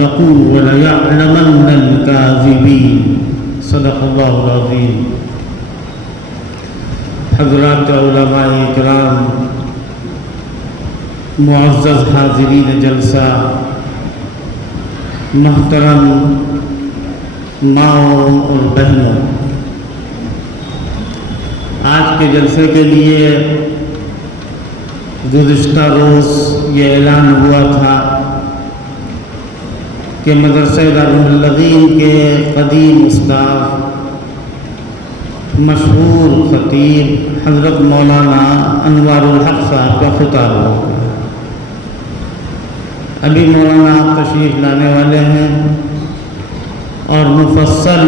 صدقوا وليعلمن الكاذبين صدق اللہ العظیم۔ حضرات علماء اکرام، معزز حاضرین جلسہ، محترم ماؤں اور بہنوں، آج کے جلسے کے لیے گزشتہ روز یہ اعلان ہوا تھا کہ مدرسہ دارالمبلغین کے قدیم استاد، مشہور خطیب حضرت مولانا انوار الحق صاحب کا خطاب ہوگا۔ ابھی مولانا آپ تشریف لانے والے ہیں اور مفصل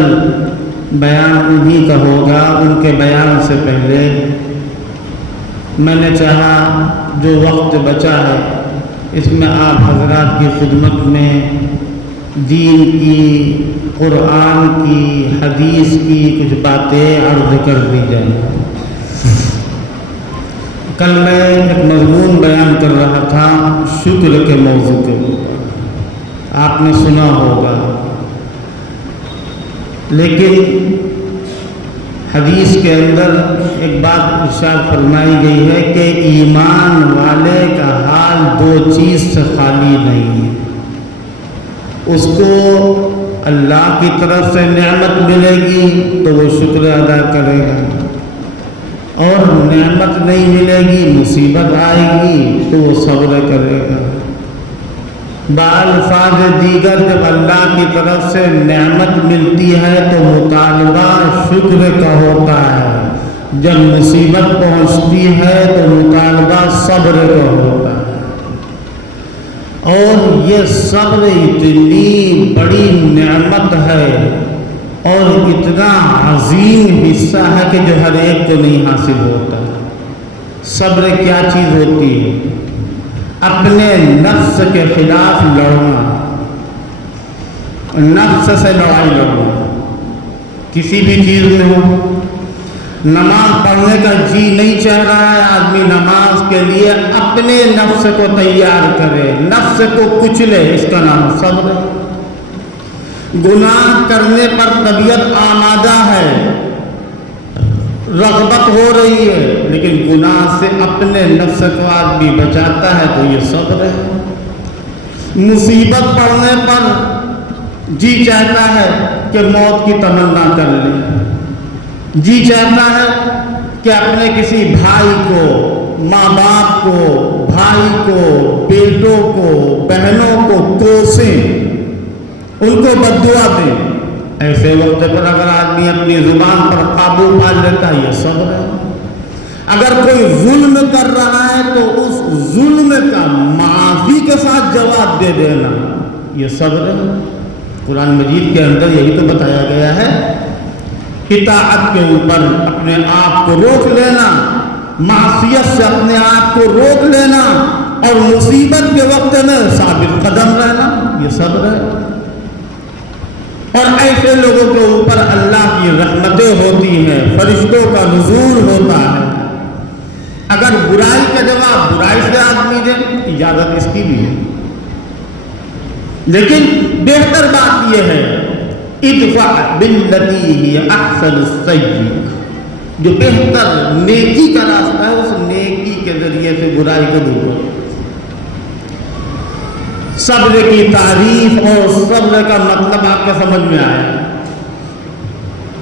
بیان انہی کا ہوگا۔ ان کے بیان سے پہلے میں نے چاہا جو وقت بچا ہے اس میں آپ حضرات کی خدمت میں دین کی، قرآن کی، حدیث کی کچھ باتیں عرض کر دی جائیں۔ کل میں ایک مضمون بیان کر رہا تھا شکر کے موضوع کے اوپر، آپ نے سنا ہوگا، لیکن حدیث کے اندر ایک بات ارشاد فرمائی گئی ہے کہ ایمان والے کا حال دو چیز سے خالی نہیں ہے۔ اس کو اللہ کی طرف سے نعمت ملے گی تو وہ شکر ادا کرے گا، اور نعمت نہیں ملے گی، مصیبت آئے گی تو وہ صبر کرے گا۔ بالفاظ دیگر جب اللہ کی طرف سے نعمت ملتی ہے تو مطالبہ شکر کا ہوتا ہے، جب مصیبت پہنچتی ہے تو مطالبہ صبر کا ہوتا ہے۔ اور یہ صبر اتنی بڑی نعمت ہے اور اتنا عظیم حصہ ہے کہ جو ہر ایک کو نہیں حاصل ہوتا۔ صبر کیا چیز ہوتی ہے؟ اپنے نفس کے خلاف لڑنا، نفس سے لڑائی لڑنا، کسی بھی چیز میں ہو۔ نماز پڑھنے کا جی نہیں چاہ رہا ہے، آدمی نماز کے لیے اپنے نفس کو تیار کرے، نفس کو کچلے، اس کا نام صبر ہے۔ گناہ کرنے پر طبیعت آمادہ ہے، رغبت ہو رہی ہے، لیکن گناہ سے اپنے نفس کو آدمی بچاتا ہے تو یہ صبر ہے۔ مصیبت پڑنے پر جی چاہتا ہے کہ موت کی تمنا کر لے، جی چاہتا ہے کہ اپنے کسی بھائی کو، ماں باپ کو، بھائی کو، بیٹوں کو، بہنوں کو کوسیں، ان کو بددعا دیں۔ ایسے وقت پر اگر آدمی اپنی زبان پر قابو پا لیتا ہے یہ صبر ہے۔ اگر کوئی ظلم کر رہا ہے تو اس ظلم کا معافی کے ساتھ جواب دے دینا یہ صبر ہے۔ قرآن مجید کے اندر یہی تو بتایا گیا ہے، اطاعت کے اوپر اپنے آپ کو روک لینا، معصیت سے اپنے آپ کو روک لینا، اور مصیبت کے وقت میں ثابت قدم رہنا یہ صبر ہے۔ اور ایسے لوگوں کے اوپر اللہ کی رحمتیں ہوتی ہیں، فرشتوں کا نزول ہوتا ہے۔ اگر برائی کا جواب برائی سے آدمی دے، اجازت اس کی بھی ہے، لیکن بہتر بات یہ ہے ادفع باللتی ہی احسن السیئۃ، جو بہتر نیکی کا راستہ ہے اس نیکی کے ذریعے سے برائی کو دور کرو۔ صبر کی تعریف اور صبر کا مطلب آپ کو سمجھ میں آیا۔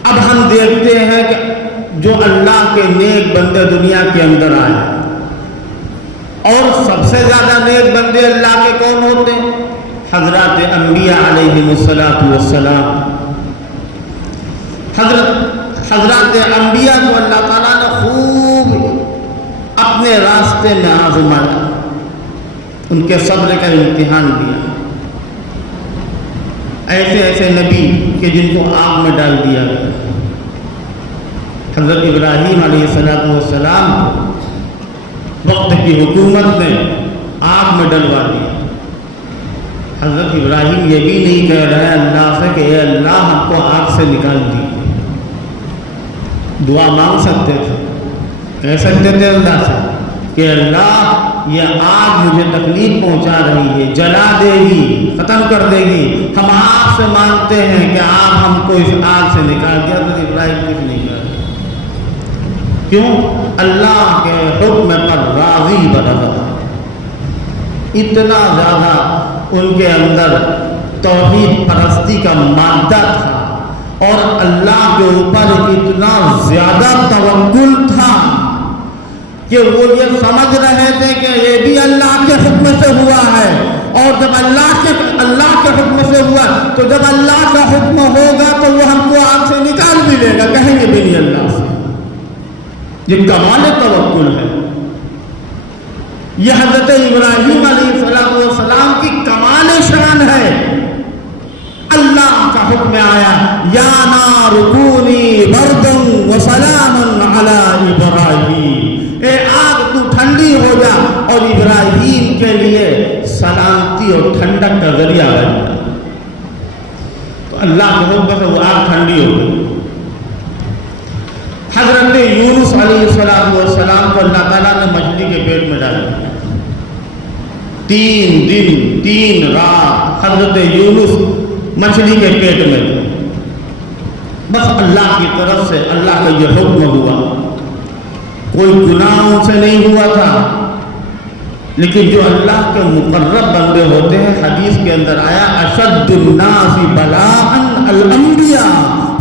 اب ہم دیکھتے ہیں کہ جو اللہ کے نیک بندے دنیا کے اندر آئے، اور سب سے زیادہ نیک بندے اللہ کے کون ہوتے ہیں؟ حضرات انبیاء علیہم السلام۔ حضرات انبیاء کو اللہ تعالیٰ نے خوب اپنے راستے میں آزمایا، ان کے صبر کا امتحان دیا۔ ایسے ایسے نبی کہ جن کو آگ میں ڈال دیا گیا۔ حضرت ابراہیم علیہ السلام وقت کی حکومت نے آگ میں ڈلوا دیا۔ حضرت ابراہیم یہ بھی نہیں کہہ رہے اللہ سے کہ اے اللہ ہم کو آگ سے نکال دیجیے، دعا مانگ سکتے تھے، کہہ سکتے تھے اللہ سے کہ اللہ یہ آگ مجھے تکلیف پہنچا رہی ہے، جلا دے گی، ختم کر دے گی، ہم آپ سے مانگتے ہیں کہ آپ ہم کو اس آگ سے نکال دیا۔ تو ابراہیم کچھ نہیں کر رہے، کیوں؟ اللہ کے حکم پر راضی برضا، اتنا زیادہ ان کے اندر توحید پرستی کا مادہ تھا اور اللہ کے اوپر اتنا زیادہ توکل تھا کہ وہ یہ سمجھ رہے تھے کہ یہ بھی اللہ کے حکم سے ہوا ہے، اور جب اللہ کے حکم سے ہوا تو جب اللہ کا حکم ہوگا تو وہ ہم کو آگ سے نکال بھی لے گا، کہیں گے بھی نہیں اللہ سے۔ یہ کمال توکل ہے، یہ حضرت ابراہیم علیہ السلام کی کمال شان ہے۔ اللہ کا حکم آیا، یا نار کونی بردا وسلاما علی ابراہیم، اے آگ تو ٹھنڈی ہو جا اور ابراہیم کے لیے سلامتی اور ٹھنڈک کا ذریعہ بن جا۔ تو اللہ کے حکم سے وہ آگ ٹھنڈی ہو گئی۔ حضرت یونس علیہ السلام کو اللہ تعالیٰ نے مچھلی کے پیٹ میں ڈال دیا۔ 3 دن 3 رات حضرت یونس مچھلی کے پیٹ میں تھے۔ بس اللہ کی طرف سے اللہ کا یہ حکم ہوا، کوئی گناہ ان سے نہیں ہوا تھا، لیکن جو اللہ کے مقرب بندے ہوتے ہیں، حدیث کے اندر آیا اشد الناس بلاء الانبیاء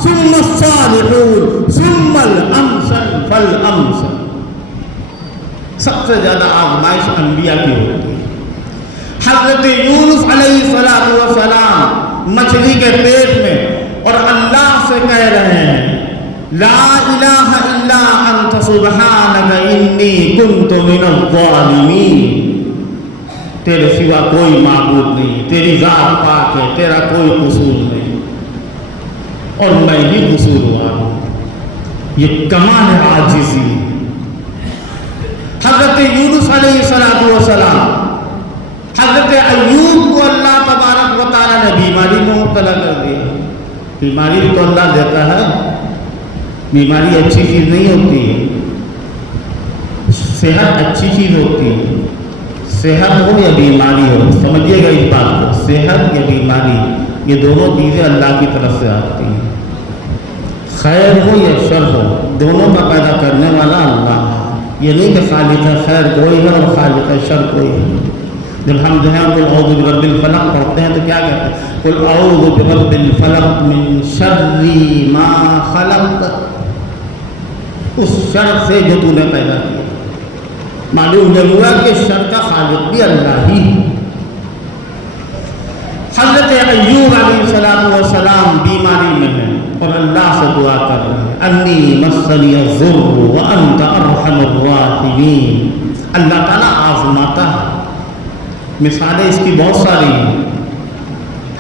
ثم الصالحون ثم الامثل فالامثل، سب سے زیادہ آزمائش انبیاء کی ہوتی ہے۔ حضرت یونس علیہ السلام مچھلی کے پیٹ میں اور اللہ سے کہہ رہے ہیں لا الہ الا انت سبحانک انی کنت من الظالمین، تیرے سوا کوئی معبود نہیں، تیری ذات پاک ہے، تیرا کوئی قصور نہیں اور میں ہی قصوروار ہوں۔ یہ کمال عاجزی۔ حضرت یونس علیہ السلام، حضرت ایوب کو اللہ تبارک و تعالیٰ نے بیماری میں مبتلا کر دیا۔ بیماری تو اللہ دیتا ہے، بیماری اچھی چیز نہیں ہوتی ہے، صحت اچھی چیز ہوتی ہے، صحت ہو یا بیماری ہو، سمجھیے گا اس بات کو، صحت یا بیماری یہ دونوں چیزیں اللہ کی طرف سے آتی ہیں، خیر ہو یا شر ہو دونوں کا پیدا کرنے والا اللہ ہے۔ یہ نہیں کہ خالق خیر کوئی ہے اور خالق شر کوئی ہے۔ جب ہم جو ہے قل اعوذ برب الفلق پڑھتے ہیں تو کیا کہتے ہیں؟ قل اعوذ برب الفلق من شر ما خلق، اس شر سے جو تو نے پیدا کیا۔ معلوم یہ ہوا کہ شر کا خالق بھی اللہ ہی ہے۔ حضرت ایوب علیہ السلام بیماری میں ہیں اور اللہ سے دعا کر رہے ہیں انی مسنی الضر وانت ارحم الراحمین۔ اللہ تعالیٰ آزماتا ہے، مثالیں اس کی بہت ساری ہیں۔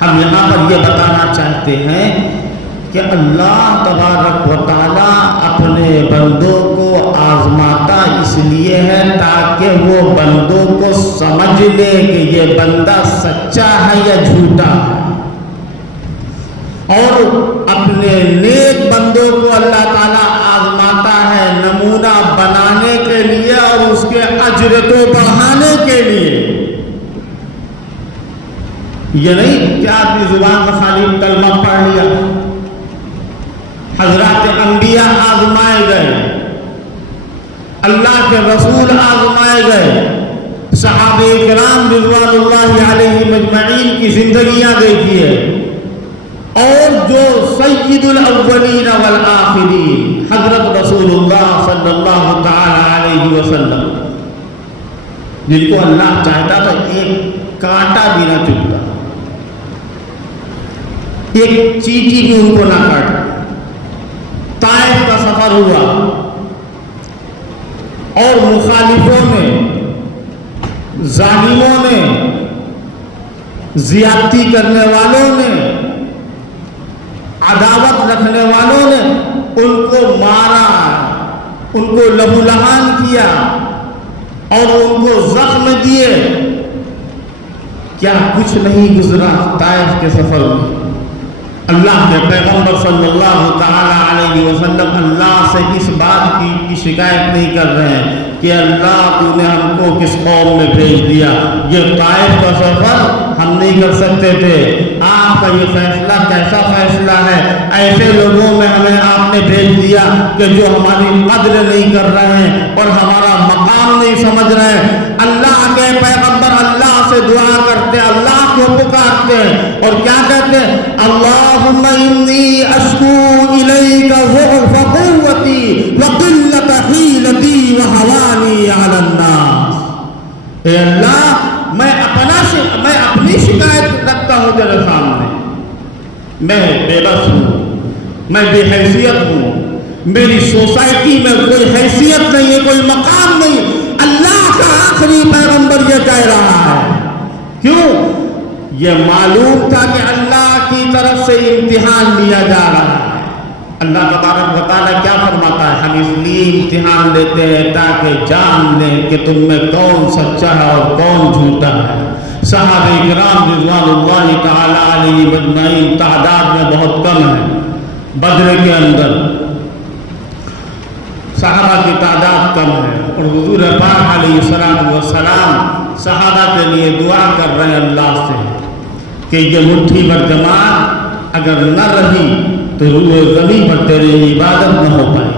ہم یہاں پر یہ بتانا چاہتے ہیں کہ اللہ تبارک و تعالیٰ اپنے بندوں کو آزماتا اس لیے ہے تاکہ وہ بندوں کو سمجھ لے کہ یہ بندہ سچا ہے یا جھوٹا ہے، اور اپنے نیک بندوں کو اللہ تعالیٰ آزماتا ہے نمونہ بنانے کے لیے اور اس کے اجر کو بڑھانے کے لیے۔ یہ نہیں کہ آدمی زبان میں خالی کلمہ پڑھ لیا۔ حضرات انبیاء آزمائے گئے، اللہ کے رسول آزمائے گئے، صحابہ کرام رضوان اللہ علیہم اجمعین کی زندگیاں دیکھیے، اور جو سید الاولین والآخرین حضرت رسول اللہ صلی اللہ تعالی علیہ وسلم، جن کو اللہ چاہتا تو ایک کانٹا بھی نہ چبھتا، ایک چیٹی بھی ان کو نہ کاٹا۔ طائف کا سفر ہوا اور مخالفوں نے، ظالموں نے، زیادتی کرنے والوں نے، عداوت رکھنے والوں نے ان کو مارا، ان کو لہو لہان کیا اور ان کو زخم دیے۔ کیا کچھ نہیں گزرا طائف کے سفر میں؟ اللہ کے پیغمبر صلی اللہ تعالی علیہ وسلم اللہ سے اس بات کی شکایت نہیں کر رہے ہیں کہ اللہ تو نے ہم کو کس قوم میں بھیج دیا، یہ طائف کا سفر ہم نہیں کر سکتے تھے، آپ کا یہ فیصلہ کیسا فیصلہ ہے، ایسے لوگوں میں ہمیں آپ نے بھیج دیا کہ جو ہماری قدر نہیں کر رہے ہیں اور ہمارا مقام نہیں سمجھ رہے ہیں۔ اللہ کے پیغمبر اللہ سے دعا کرتے ہیں، اللہ کو پکارتے ہیں اور کیا کہتے ہیں؟ اللہم انی اشکو الیک ضعف قوتی وقلت حیلتی وہوانی علی الناس۔ اے اللہ، میں اپنی شکایت رکھتا ہوں تیرے سامنے، میں بے بس ہوں، میں بے حیثیت ہوں، میری سوسائٹی میں کوئی حیثیت نہیں ہے، کوئی مقام نہیں۔ اللہ کا آخری پیغمبر یہ کہہ رہا ہے، کیوں؟ یہ معلوم تھا کہ اللہ کی طرف سے امتحان لیا جا رہا ہے۔ اللہ تبارک و تعالیٰ کیا فرماتا ہے؟ ہم اس لیے امتحان لیتے ہیں تاکہ جان لیں کہ تم میں کون سچا ہے اور کون جھوٹا ہے۔ صحابہ کرام رضوان اللہ تعالی علیہ اجمعین تعداد میں بہت کم ہے، بدر کے اندر صحابہ کی تعداد کم ہے، اور حضور پاک علیہ السلام صحابہ کے لیے دعا کر رہے ہیں اللہ سے کہ یہ مٹھی بھر جماعت اگر نہ رہی تو روح زمین پر تیری عبادت نہ ہو پائے۔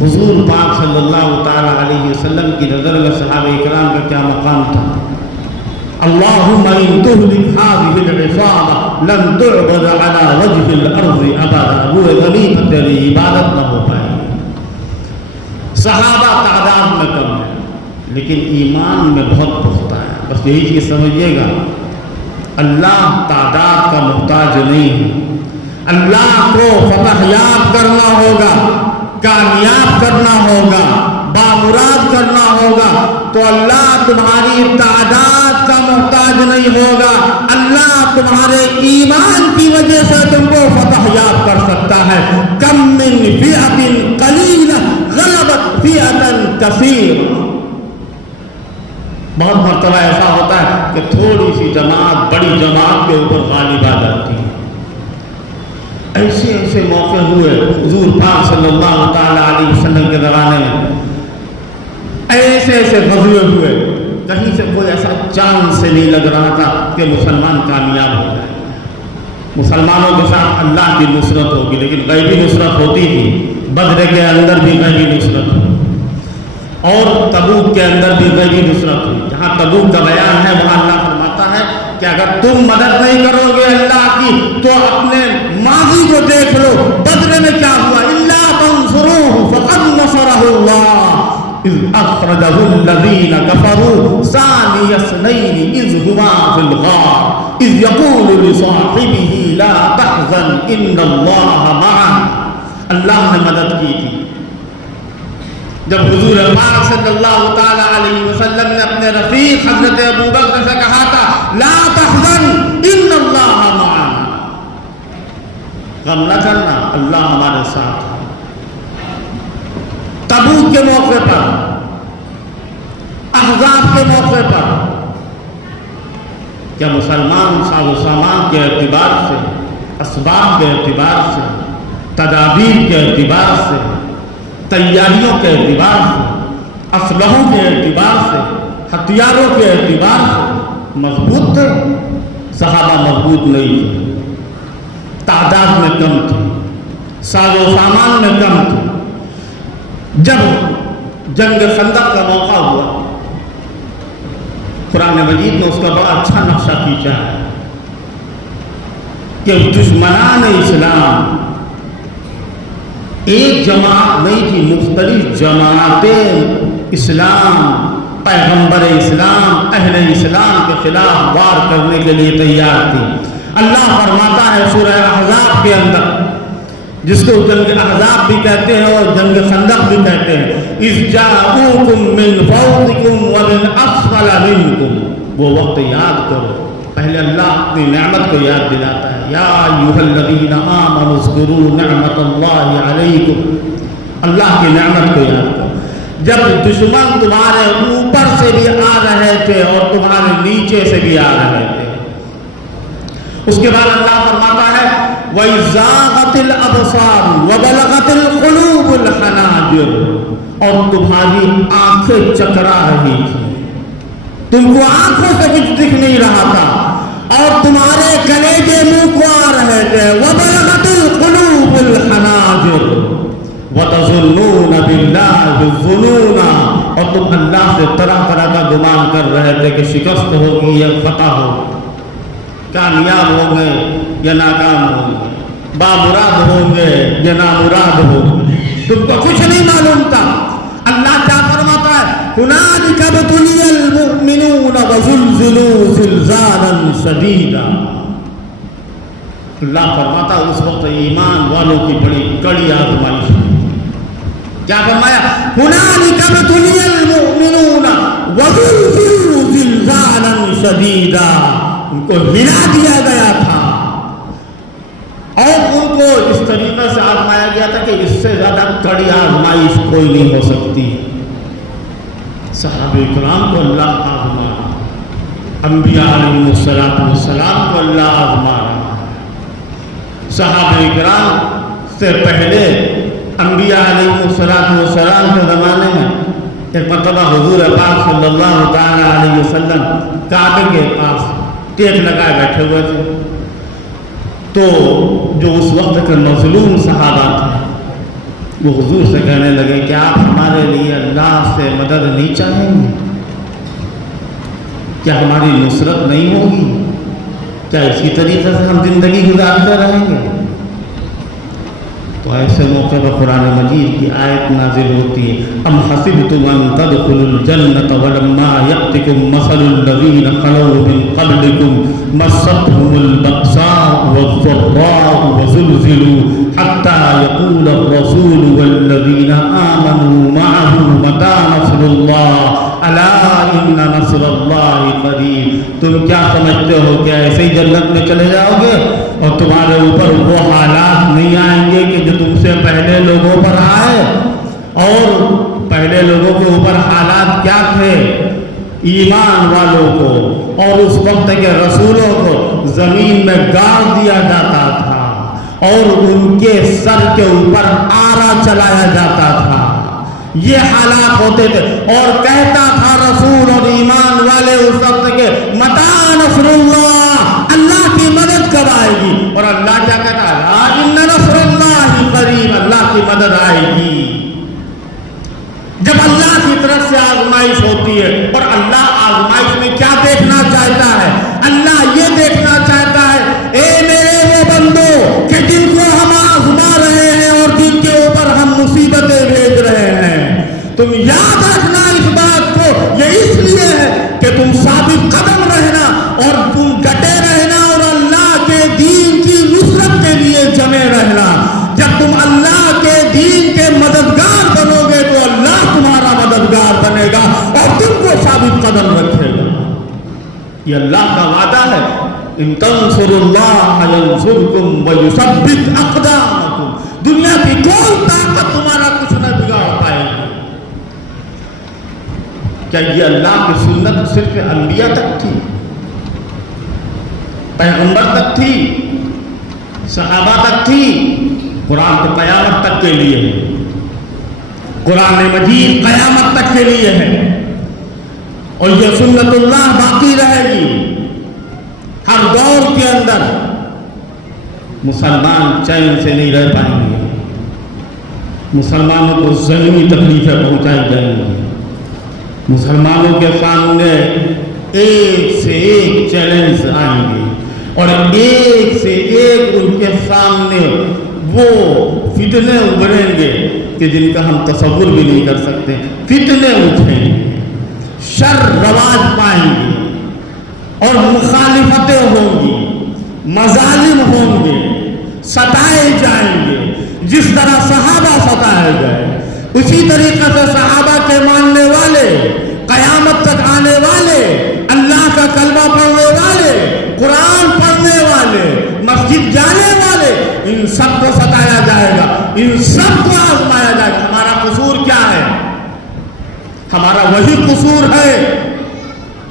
حضور پاک صلی اللہ تعالی علیہ وسلم کی نظر میں صحابہ کرام کا کیا مقام تھا؟ اللہم ان تہلک هذه العصابہ لن تعبد علی وجہ الارض ابدا، روح زمین پر تیری عبادت نہ ہو پائے۔ صحابہ تعداد میں کم ہے لیکن ایمان میں بہت پختہ ہے۔ بس یہی چیز سمجھیے گا، اللہ تعداد کا محتاج نہیں ہے۔ اللہ کو فتح یاب کرنا ہوگا، کامیاب کرنا ہوگا، بامراد کرنا ہوگا تو اللہ تمہاری تعداد کا محتاج نہیں ہوگا، اللہ تمہارے ایمان کی وجہ سے تم کو فتح یاب کر سکتا ہے۔ کم من فئۃ قلیلہ غلبت فئۃ کثیرہ۔ بہت مرتبہ ایسا ہوتا ہے کہ تھوڑی سی جماعت بڑی جماعت کے اوپر غالب آ جاتی ہے۔ ایسے ایسے موقع ہوئے حضور پاک صلی اللہ تعالی علیہ وسلم کے زمانے میں، ایسے ایسے غزوے ہوئے، کہیں سے کوئی ایسا چاند سے نہیں لگ رہا تھا کہ مسلمان کامیاب ہو جائے۔ مسلمانوں کے ساتھ اللہ کی نصرت ہوگی، لیکن غیبی نصرت ہوتی تھی۔ بدر کے اندر بھی غیبی نصرت ہوئی اور تبوک کے اندر بھی غیبی نصرت ہوئی۔ جہاں تبوک کا بیان ہے وہاں اللہ فرماتا ہے کہ اگر تم مدد نہیں کرو گے اللہ کی تو اپنے ماضی کو دیکھ لو، بدر میں کیا ہوا؟ الا تنصروه فقد نصره الله اذ اخرجه الذين كفروا ثاني اثنين اذ هما في الغار اذ يقول لصاحبه لا تحزن ان الله معنا۔ اللہ نے مدد کی تھی جب حضور پاک صلی اللہ تعالی علیہ وسلم نے اپنے رفیق حضرت ابوبکر سے کہا تھا لا تحزن ان اللہ معنا، غم نہ کرنا، اللہ ہمارے ساتھ ہے۔ تبوک کے موقع پر، احزاب کے موقع پر کیا مسلمان ساز و سامان کے اعتبار سے، اسباب کے اعتبار سے، تدابیر کے اعتبار سے، تیاریوں کے اعتبار سے، اسلحوں کے اعتبار سے، ہتھیاروں کے اعتبار سے مضبوط تھے؟ صحابہ مضبوط نہیں تھے، تعداد میں کم تھے، ساز و سامان میں کم تھے۔ جب جنگ خندق کا موقع ہوا، قرآن مجید نے اس کا بڑا اچھا نقشہ کھینچا ہے کہ دشمنان اسلام ایک جماعت نہیں تھی، مختلف جماعتیں اسلام، پیغمبر اسلام، اہل اسلام کے خلاف وار کرنے کے لیے تیار تھی۔ اللہ فرماتا ہے سورہ احزاب کے اندر، جس کو جنگ احزاب بھی کہتے ہیں اور جنگ خندق بھی کہتے ہیں، اذ جاءوکم من فوقکم ومن اسفل منکم، وہ وقت یاد کرو۔ پہلے اللہ اپنی نعمت کو یاد دلاتا ہے، یا ایھا الذین آمنوا اذکروا نعمت اللہ علیکم، اللہ کی نعمت کو یاد کرو۔ جب دشمن تمہارے اوپر سے بھی آ رہے تھے اور تمہارے نیچے سے بھی آ رہے تھے، اس کے بعد اللہ فرماتا ہے وَإِذْ زَاغَتِ الْأَبْصَارُ وَبَلَغَتِ الْقُلُوبُ الْحَنَاجِرَ، اور تمہاری آنکھیں چکرا رہی تھی، تم کو آنکھوں سے کچھ دکھ نہیں رہا تھا، اور تمہارے کلیجے منہ کو آ رہے تھے، وَبَلَغَتِ الْقُلُوبُ الْحَنَاجِرَ وَتَظُنُّونَ بِاللَّهِ الظُّنُونَ، اور تم اللہ سے طرح طرح کا گمان کر رہے تھے کہ شکست ہوگی یا فتح ہوگی، کامیاب ہوں گے یا ناکام ہوں گے، بامراد ہوں گے یا نامراد ہوں گے، تم کو کچھ نہیں معلوم تھا۔ اللہ کیا فرماتا ہے؟ هُنَالِكَ ابْتُلِيَ الْمُؤْمِنُونَ وَزُلْزِلُوا زِلْزَالًا شَدِيدًا، اللہ فرماتا ہے اس وقت ایمان والوں کی بڑی کڑی آزمائش ہے۔ کیا فرمایا؟ هُنَالِكَ ابْتُلِيَ الْمُؤْمِنُونَ وَزُلْزِلُوا زِلْزَالًا شَدِيدًا، ان کو ہلا دیا گیا تھا اور ان کو اس طریقے سے آزمایا گیا تھا کہ اس سے زیادہ کڑی آزمائش کوئی نہیں ہو سکتی۔ صحابہ کرام کو اللہ آزمایا، انبیاء علیہ السلام کو اللہ آزما رہا ہے۔ صحابہ کرام سے پہلے انبیاء علیہ السلام کے زمانے میں ایک مرتبہ حضور پاک صلی اللہ تعالی علیہ وسلم کعبے کے پاس ٹیک لگائے بیٹھے ہوئے تھے، تو جو اس وقت کے مظلوم صحابہ تھے وہ حضور سے کہنے لگے کہ آپ ہمارے لیے اللہ سے مدد نہیں چاہیں گے؟ کیا ہماری نصرت نہیں ہوگی؟ کیا اسی طریقے سے ہم زندگی گزارتے رہیں گے؟ تو ایسے موقع پر قرآن مجید کی آیت نازل ہوتی ہے، ام حسبتم ان تدخلوا الجنة ولما يأتكم مثل الذين خلوا من قبلكم مستهم البأساء والضراء وزلزلوا حتى يقول الرسول والذين آمنوا معه متى نصر الله الا ان نصر اللہ قریب۔ تم کیا سمجھتے ہو کہ ایسے ہی جنت میں چلے جاؤ گے اور تمہارے اوپر وہ حالات نہیں آئیں گے کہ جو تم سے پہلے لوگوں پر آئے؟ اور پہلے لوگوں کے اوپر حالات کیا تھے؟ ایمان والوں کو اور اس وقت کے رسولوں کو زمین میں گاڑ دیا جاتا تھا اور ان کے سر کے اوپر آرا چلایا جاتا تھا، یہ حالات ہوتے تھے۔ اور کہتا تھا رسول اور ایمان والے اس وقت کے، متى نصر اللہ، اللہ کی مدد کب آئے گی؟ اور اللہ کیا کہتا ہے؟ ان نصر اللہ قریب، اللہ کی مدد آئے گی۔ جب اللہ کی طرف سے آزمائش ہوتی ہے، اور اللہ آزمائش میں کیا دیکھنا چاہتا ہے؟ اللہ یہ دیکھنا چاہتا ہے، اے میرے وہ بندو کہ جن کو ہم آزما رہے ہیں اور جن کے اوپر ہم مصیبتیں بھیج رہے ہیں، تم یاد رکھنا اس بات کو، یہ اس لیے ہے کہ تم ثابت قدم رہنا اور تم ڈٹے رہنا اور اللہ کے دین کی نصرت کے لیے جمے رہنا۔ جب تم اللہ کے دین کے مددگار بنو گے تو اللہ تمہارا مددگار بنے گا اور تم کو ثابت قدم رکھے گا۔ یہ اللہ کا وعدہ ہے، ان تنصروا اللہ ینصرکم ویثبت اقدامکم، دنیا کی کوئی طاقت تمہارا کچھ نہ بگاڑ پائے گی۔ کیا یہ اللہ کی سنت صرف انبیاء تک تھی، پیغمبر تک تھی، صحابہ تک تھی؟ قرآن تو قیامت تک کے لیے ہے، قرآن مجید قیامت تک کے لیے ہے، اور یہ سنت اللہ باقی رہے گی۔ ہر دور کے اندر مسلمان چین سے نہیں رہ پائیں گے، مسلمانوں کو ذہنی تکلیفیں پہنچائی جائیں گی، مسلمانوں کے سامنے ایک سے ایک چیلنج آئیں گے، اور ایک سے ایک ان کے سامنے وہ فتنے ابھریں گے کہ جن کا ہم تصور بھی نہیں کر سکتے۔ فتنے اٹھیں گے، شر رواج پائیں گے، اور مخالفتیں ہوں گی، مظالم ہوں گے، ستائے جائیں گے۔ جس طرح صحابہ ستائے گئے، اسی طریقے سے صحابہ کے ماننے والے، قیامت تک آنے والے، اللہ کا کلمہ پڑھنے والے، قرآن پڑھنے والے، مسجد جانے والے، ان سب کو ستایا جائے گا، ان سب کو آزمایا جائے گا۔ ہمارا قصور کیا ہے؟ ہمارا وہی قصور ہے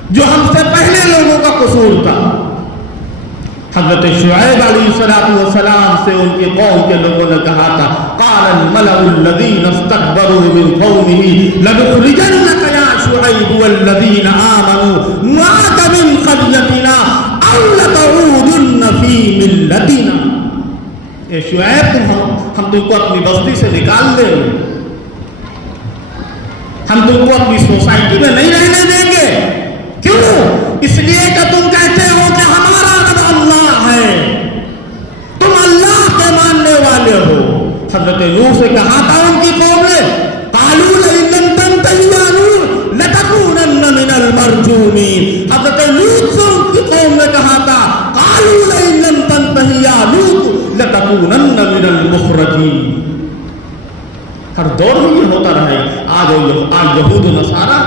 جو ہم سے پہلے لوگوں کا قصور تھا۔ حضرت شعیب علیہ السلام سے ان کی قوم کے لوگوں نے کہا تھا قال الملأ الذین استكبروا من قومه لنخرجنك يا شعیب والذین آمنوا معك من قريتنا أو لتعودن في ملتنا. اے شعیب ہم تم کو اپنی بستی سے نکال دیں گے, ہم تم کو اپنی سوسائٹی میں نہیں رہنے دیں گے. کیوں؟ اس لیے کہ تم کہتے ہو کہ ہمارا رب اللہ ہے, تم اللہ کے ماننے والے ہو. حضرت نوح سے کہا تھا ان کی قوم نے قالوا لئن لم تنتهِ يا نوح لتكونن من المرجومین. حضرت لوط سے ان کی قوم نے کہا تھا قالوا لئن لم تنتهِ يا لوط لتكونن من المخرجین. ہر دور میں یہ ہوتا رہا ہے. آج یہود و نصارہ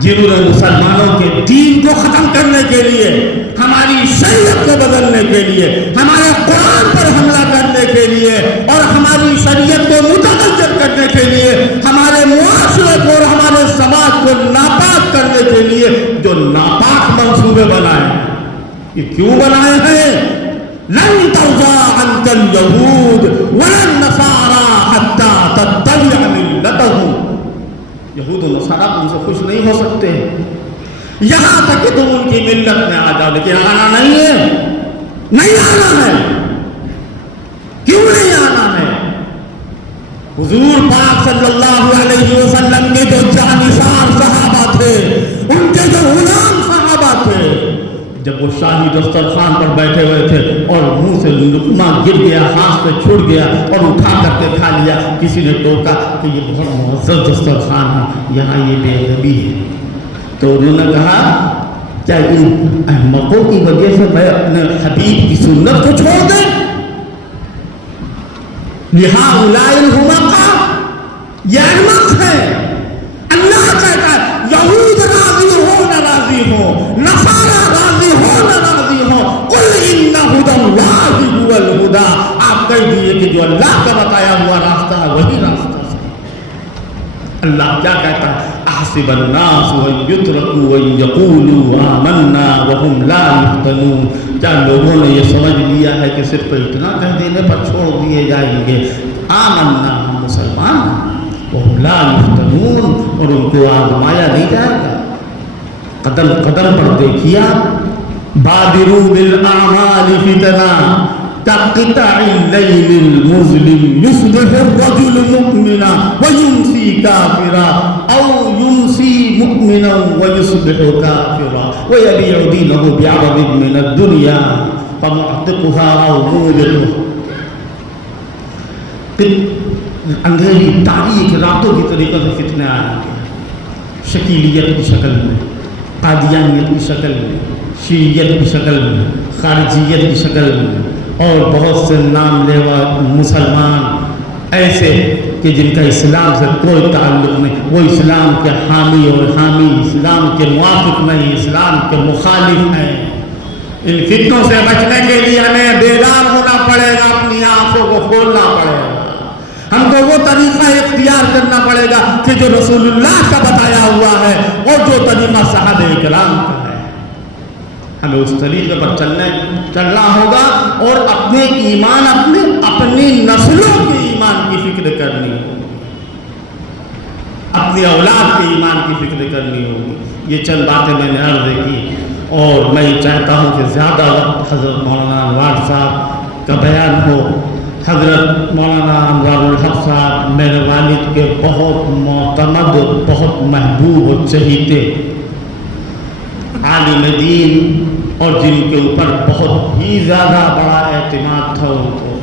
جنہوں نے مسلمانوں کے دین کو ختم کرنے کے لیے, ہماری شریعت کو بدلنے کے لیے, ہمارے قرآن پر حملہ کرنے کے لیے اور ہماری شریعت کو متغیر کرنے کے لیے, ہمارے معاشرے کو اور ہمارے سماج کو ناپاک کرنے کے لیے جو ناپاک منصوبے بنائے, یہ کیوں بنائے ہیں؟ لن ترضى عنك اليهود ولا النصارى حتى تتبع ملتهم. یہود و نصارہ تم سے خوش نہیں ہو سکتے یہاں تک کہ تم ان کی ملت میں آ جاؤ, لیکن آنا نہیں ہے, نہیں آنا ہے. کیوں نہیں آنا ہے؟ حضور پاک صلی اللہ علیہ وسلم کے جو جانثار صحابہ تھے, ان کے جو غلام صحابہ تھے, جب وہ شاہی دسترخوان پر بیٹھے ہوئے تھے اور منہ سے لقمہ گر گیا, ہاتھ سے چھوٹ گیا اور اٹھا کر کے کھا لیا, کسی نے ٹوکا کہ یہ بہت معزز دسترخوان ہے, یہاں یہ بے ادبی ہے. تو انہوں نے کہا کیا ان احمقوں کی وجہ سے میں اپنے حبیب کی سنت کو چھوڑ دیں؟ لہؤلاء الحمقاء, یہ احمق ہے. اللہ کہتا ہے یہود راضی ہو نہ راضی ہو, نصارہ راضی ہو نہ راضی ہو, قل ان ھدی اللہ ھو الھدی. آپ کہہ دیجئے کہ جو اللہ کا بتایا ہوا راستہ ہے وہی راستہ ہے. اللہ کیا کہتا ہے؟ احسب الناس ان یترکوا ان یقولوا آمنا وهم لا یفتنون. کیا لوگوں نے یہ سمجھ لیا ہے کہ صرف اتنا کہہ دینے پر چھوڑ دیے جائیں گے؟ آمنا, ہم مسلمان ہیں, وهم لا یفتنون, اور ان کو آزمایا نہیں جائے گا. قدم قدم پر دیکھیا بادروا بالاعمال فتنا كقطع الليل المظلم يصبح الرجل مؤمنا ويمسي كافرا او يمسي مؤمنا ويصبح كافرا ويبيع دينه بعرض من الدنيا فمعتقها او موبقها. اندھیری تاریخ راتوں کی طریقے سے فتنے آئیں گے, شکیلیت کی شکل میں, قادیانیت کی شکل میں, شیعیت کی شکل میں, خارجیت کی شکل میں, اور بہت سے نام لیوا مسلمان ایسے کہ جن کا اسلام سے کوئی تعلق نہیں, وہ اسلام کے حامی اور حامی, اسلام کے موافق نہیں, اسلام کے مخالف ہیں. ان فتنوں سے بچنے کے لیے ہمیں بیدار ہونا پڑے گا, اپنی آنکھوں کو کھولنا پڑے گا, ہم کو وہ طریقہ اختیار کرنا پڑے گا کہ جو رسول اللہ کا بتایا ہوا ہے اور جو طریقہ صحابہ کرام کا ہے. ہمیں اس طریقے پر چلنا ہوگا اور اپنے ایمان, اپنی نسلوں کے ایمان کی فکر کرنی ہوگی, اپنی اولاد کے ایمان کی فکر کرنی ہوگی. یہ چند باتیں میں نے عرض کی, اور میں چاہتا ہوں کہ زیادہ وقت حضرت مولانا انوار صاحب کا بیان ہو. حضرت مولانا انوار الحق صاحب میرے والد کے بہت معتمد, بہت محبوب اور چہیتے عالم دین, اور جن کے اوپر بہت ہی زیادہ بڑا اعتماد تھا ان کو,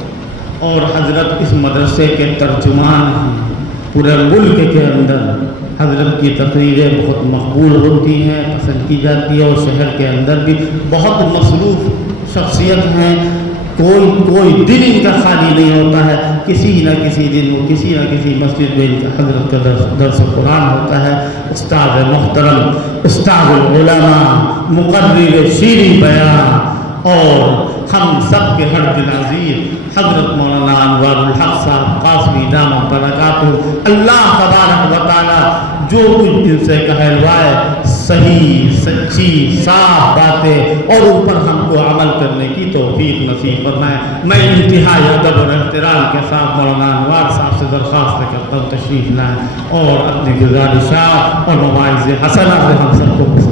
اور حضرت اس مدرسے کے ترجمان ہیں. پورے ملک کے اندر حضرت کی تقریریں بہت مقبول ہوتی ہیں, پسند کی جاتی ہے, اور شہر کے اندر بھی بہت مصروف شخصیت ہیں. کوئی دن ان کا خالی نہیں ہوتا ہے, کسی نہ کسی دن وہ کسی نہ کسی مسجد میں ان کا حضرت کا درس قرآن ہوتا ہے. استاد محترم, استاد العلماء, مقرر شیریں بیان, اور ہم سب کے ہر دل عزیز حضرت مولانا انوار الحق صاحب قاسمی دامت برکاتہ, اللہ تبارک و تعالی جو کچھ ان سے کہلوائے صحیح سچی صاف باتیں اور ان پر ہم کو عمل کرنے کی توفیق نصیب فرمائے۔ میں انتہائی ادب اور احترام کے ساتھ مولانا انوار صاحب سے درخواست کرتا ہوں تشریف لائیں اور اپنی گزارشات اور مواعظ حسنہ سے ہم سب کو مستفید۔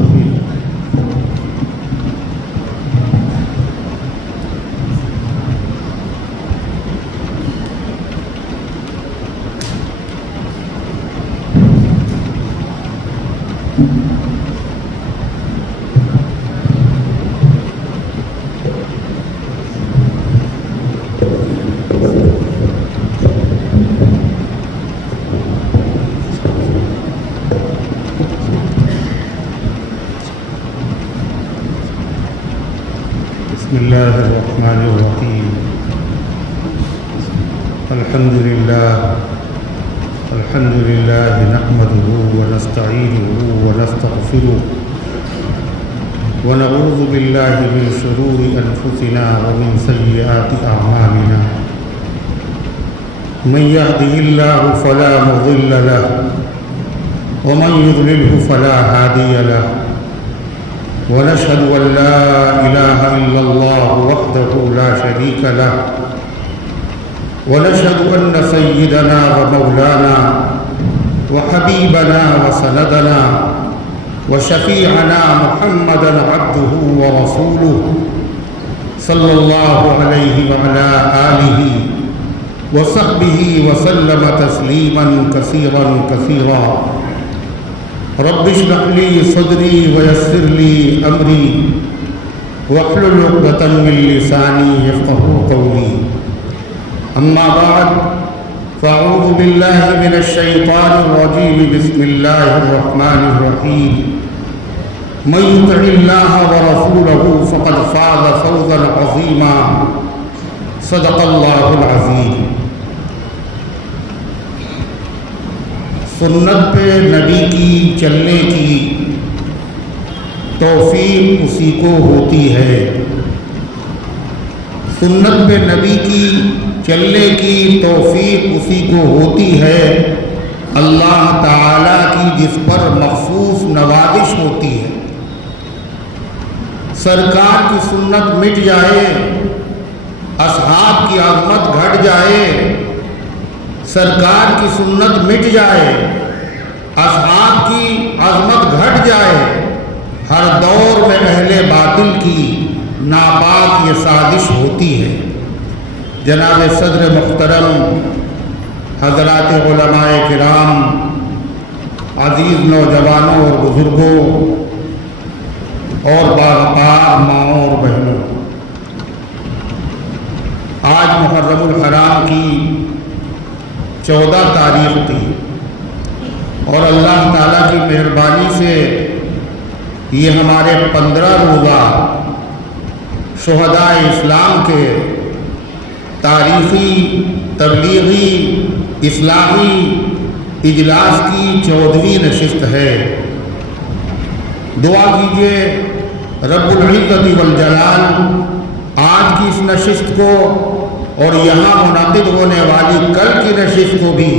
بسم اللہ الرحمن الرحیم الحمد للہ نحمده ونستعینه ونستغفره ونعوذ باللہ من شرور انفسنا ومن سیئات اعمالنا من يهده الله فلا مضل له ومن يضلله فلا هادي له ونشهد أن لا إله إلا الله وحده لا شريك له ونشهد أن سيدنا ومولانا وحبيبنا وسندنا وشفيعنا محمدا عبده ورسوله صلى الله عليه وعلى آله وصحبه وسلم تسليما كثيرا كثيرا رب اشرح لي صدري ويسر لي امري واحلل عقدة من لساني يفقهوا قولي اما بعد فاعوذ بالله من الشيطان الرجيم بسم الله الرحمن الرحيم من يطع الله ورسوله فقد فاز فوزا عظيما صدق الله العظيم۔ سنت پہ نبی کی چلنے کی توفیق اسی کو ہوتی ہے۔ سنت پہ نبی کی چلنے کی توفیق اسی کو ہوتی ہے اللہ تعالیٰ کی جس پر مخصوص نوازش ہوتی ہے۔ سرکار کی سنت مٹ جائے، اصحاب کی عظمت گھٹ جائے، سرکار کی سنت مٹ جائے، اصحاب کی عظمت گھٹ جائے، ہر دور میں اہل باطل کی ناپاک یہ سازش ہوتی ہے۔ جناب صدر محترم، حضرات علماء کرام، عزیز نوجوانوں اور بزرگوں اور باوقار ماؤں اور بہنوں، آج محرم الحرام کی 14 تاریخ تھی اور اللہ تعالیٰ کی مہربانی سے یہ ہمارے 15 روزہ شہداء اسلام کے تاریخی تبلیغی اصلاحی اجلاس کی 14ویں نشست ہے۔ دعا کیجیے رب العزت والجلال آج کی اس نشست کو اور یہاں منعقد ہونے والی کل کی نشست کو بھی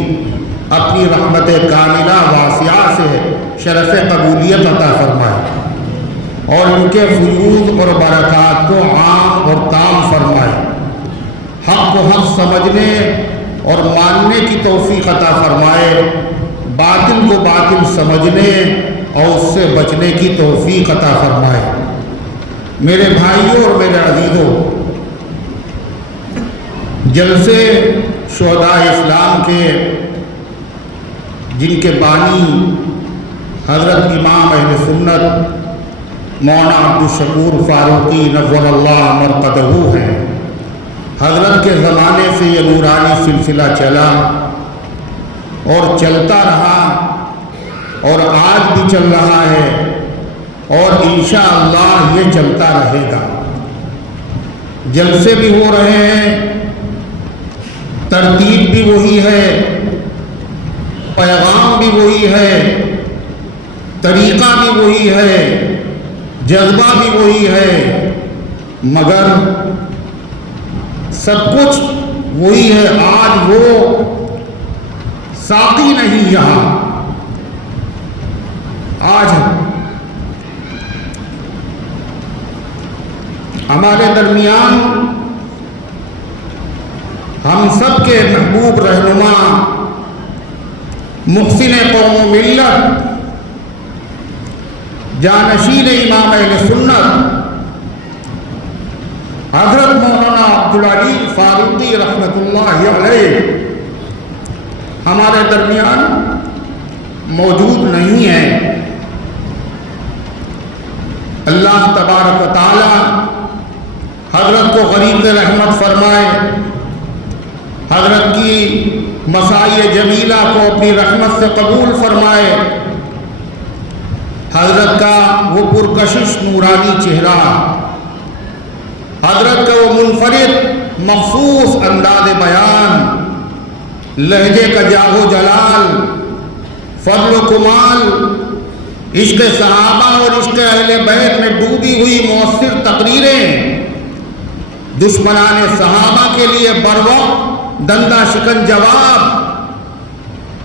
اپنی رحمت کاملہ واسعہ سے شرف قبولیت عطا فرمائے اور ان کے فیوض اور برکات کو عام اور تام فرمائے، حق کو حق سمجھنے اور ماننے کی توفیق عطا فرمائے، باطل کو باطل سمجھنے اور اس سے بچنے کی توفیق عطا فرمائے۔ میرے بھائیوں اور میرے عزیزوں، جلسے شہداء اسلام کے جن کے بانی حضرت امام اہل سنت مولانا عبدالشکور فاروقی نور اللہ مرقدہ ہیں، حضرت کے زمانے سے یہ نورانی سلسلہ چلا اور چلتا رہا اور آج بھی چل رہا ہے اور انشاءاللہ یہ چلتا رہے گا۔ جلسے بھی ہو رہے ہیں، ترتیب بھی وہی ہے، پیغام بھی وہی ہے، طریقہ بھی وہی ہے، جذبہ بھی وہی ہے، مگر سب کچھ وہی ہے۔ آج وہ ساقی نہیں یہاں، آج ہمارے درمیان ہم سب کے محبوب رہنما محسن قوم و ملت جانشین امام اہل سنت حضرت مولانا عبدالعلی فاروقی رحمۃ اللہ علیہ ہمارے درمیان موجود نہیں ہے۔ اللہ تبارک و تعالی حضرت کو غریب رحمت فرمائے، حضرت کی مسائی جمیلہ کو اپنی رحمت سے قبول فرمائے، حضرت کا وہ پرکشش نورانی چہرہ، حضرت کا وہ منفرد مخصوص انداز بیان، لہجے کا جاہ و جلال، فضل و کمال، عشق صحابہ اور عشق اہل بیت میں ڈوبی ہوئی مؤثر تقریریں، دشمنان صحابہ کے لیے بروقت دندہ شکن جواب،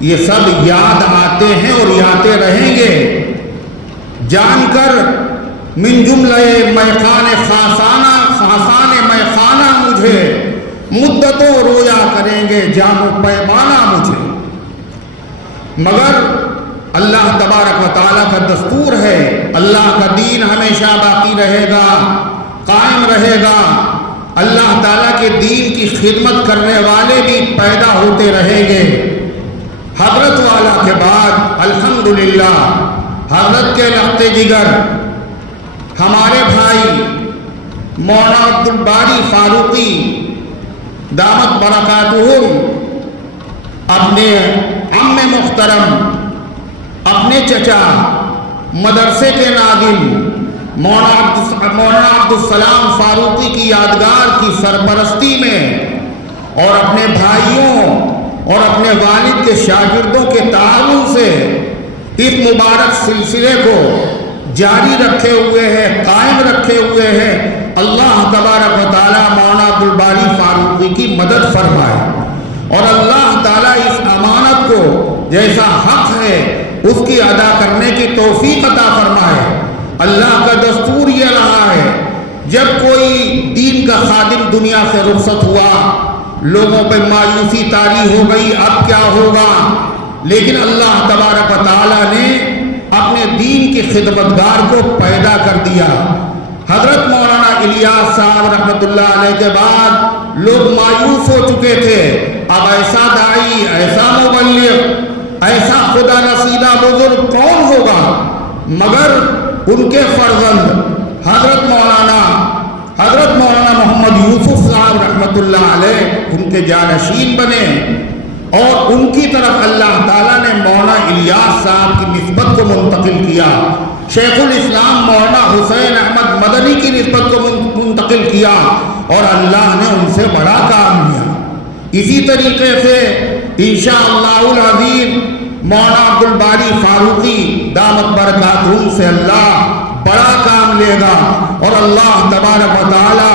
یہ سب یاد آتے ہیں اور یادتے رہیں گے۔ جان کر من جملہ میخان خاصان میخانہ مجھے مدتوں رویا کریں گے جام و پیمانہ مجھے، مگر اللہ تبارک و تعالیٰ کا دستور ہے، اللہ کا دین ہمیشہ باقی رہے گا، قائم رہے گا، اللہ تعالیٰ کے دین کی خدمت کرنے والے بھی پیدا ہوتے رہیں گے۔ حضرت والا کے بعد الحمدللہ حضرت کے لخت جگر ہمارے بھائی مولانا عبدالباری فاروقی دامت برکاتہم اپنے عم محترم، اپنے چچا، مدرسے کے ناظم مولانا عبدالسلام فاروقی کی یادگار کی سرپرستی میں اور اپنے بھائیوں اور اپنے والد کے شاگردوں کے تعاون سے اس مبارک سلسلے کو جاری رکھے ہوئے ہیں، قائم رکھے ہوئے ہیں۔ اللہ تبارک و تعالیٰ مولانا عبدالباری فاروقی کی مدد فرمائے اور اللہ تعالیٰ اس امانت کو جیسا حق ہے اس کی ادا کرنے کی توفیق عطا فرمائے۔ اللہ کا دستور یہ رہا ہے، جب کوئی دین کا خادم دنیا سے رخصت ہوا، لوگوں پہ مایوسی طاری ہو گئی، اب کیا ہوگا؟ لیکن اللہ تبارک و تعالیٰ نے اپنے دین کی خدمتگار کو پیدا کر دیا۔ حضرت مولانا الیاس صاحب رحمۃ اللہ علیہ کے بعد لوگ مایوس ہو چکے تھے، اب ایسا داعی، ایسا مبلغ، ایسا خدا رسیدہ بزرگ کون ہوگا؟ مگر ان کے فرزند حضرت مولانا محمد یوسف صاحب رحمۃ اللہ علیہ ان کے جانشین بنے اور ان کی طرف اللہ تعالیٰ نے مولانا الیاس صاحب کی نسبت کو منتقل کیا، شیخ الاسلام مولانا حسین احمد مدنی کی نسبت کو منتقل کیا اور اللہ نے ان سے بڑا کام لیا۔ اسی طریقے سے انشاءاللہ العظیم مولانا عبدالباری فاروقی دامت برکاتہم سے اللہ بڑا کام لے گا اور اللہ تبارک و تعالی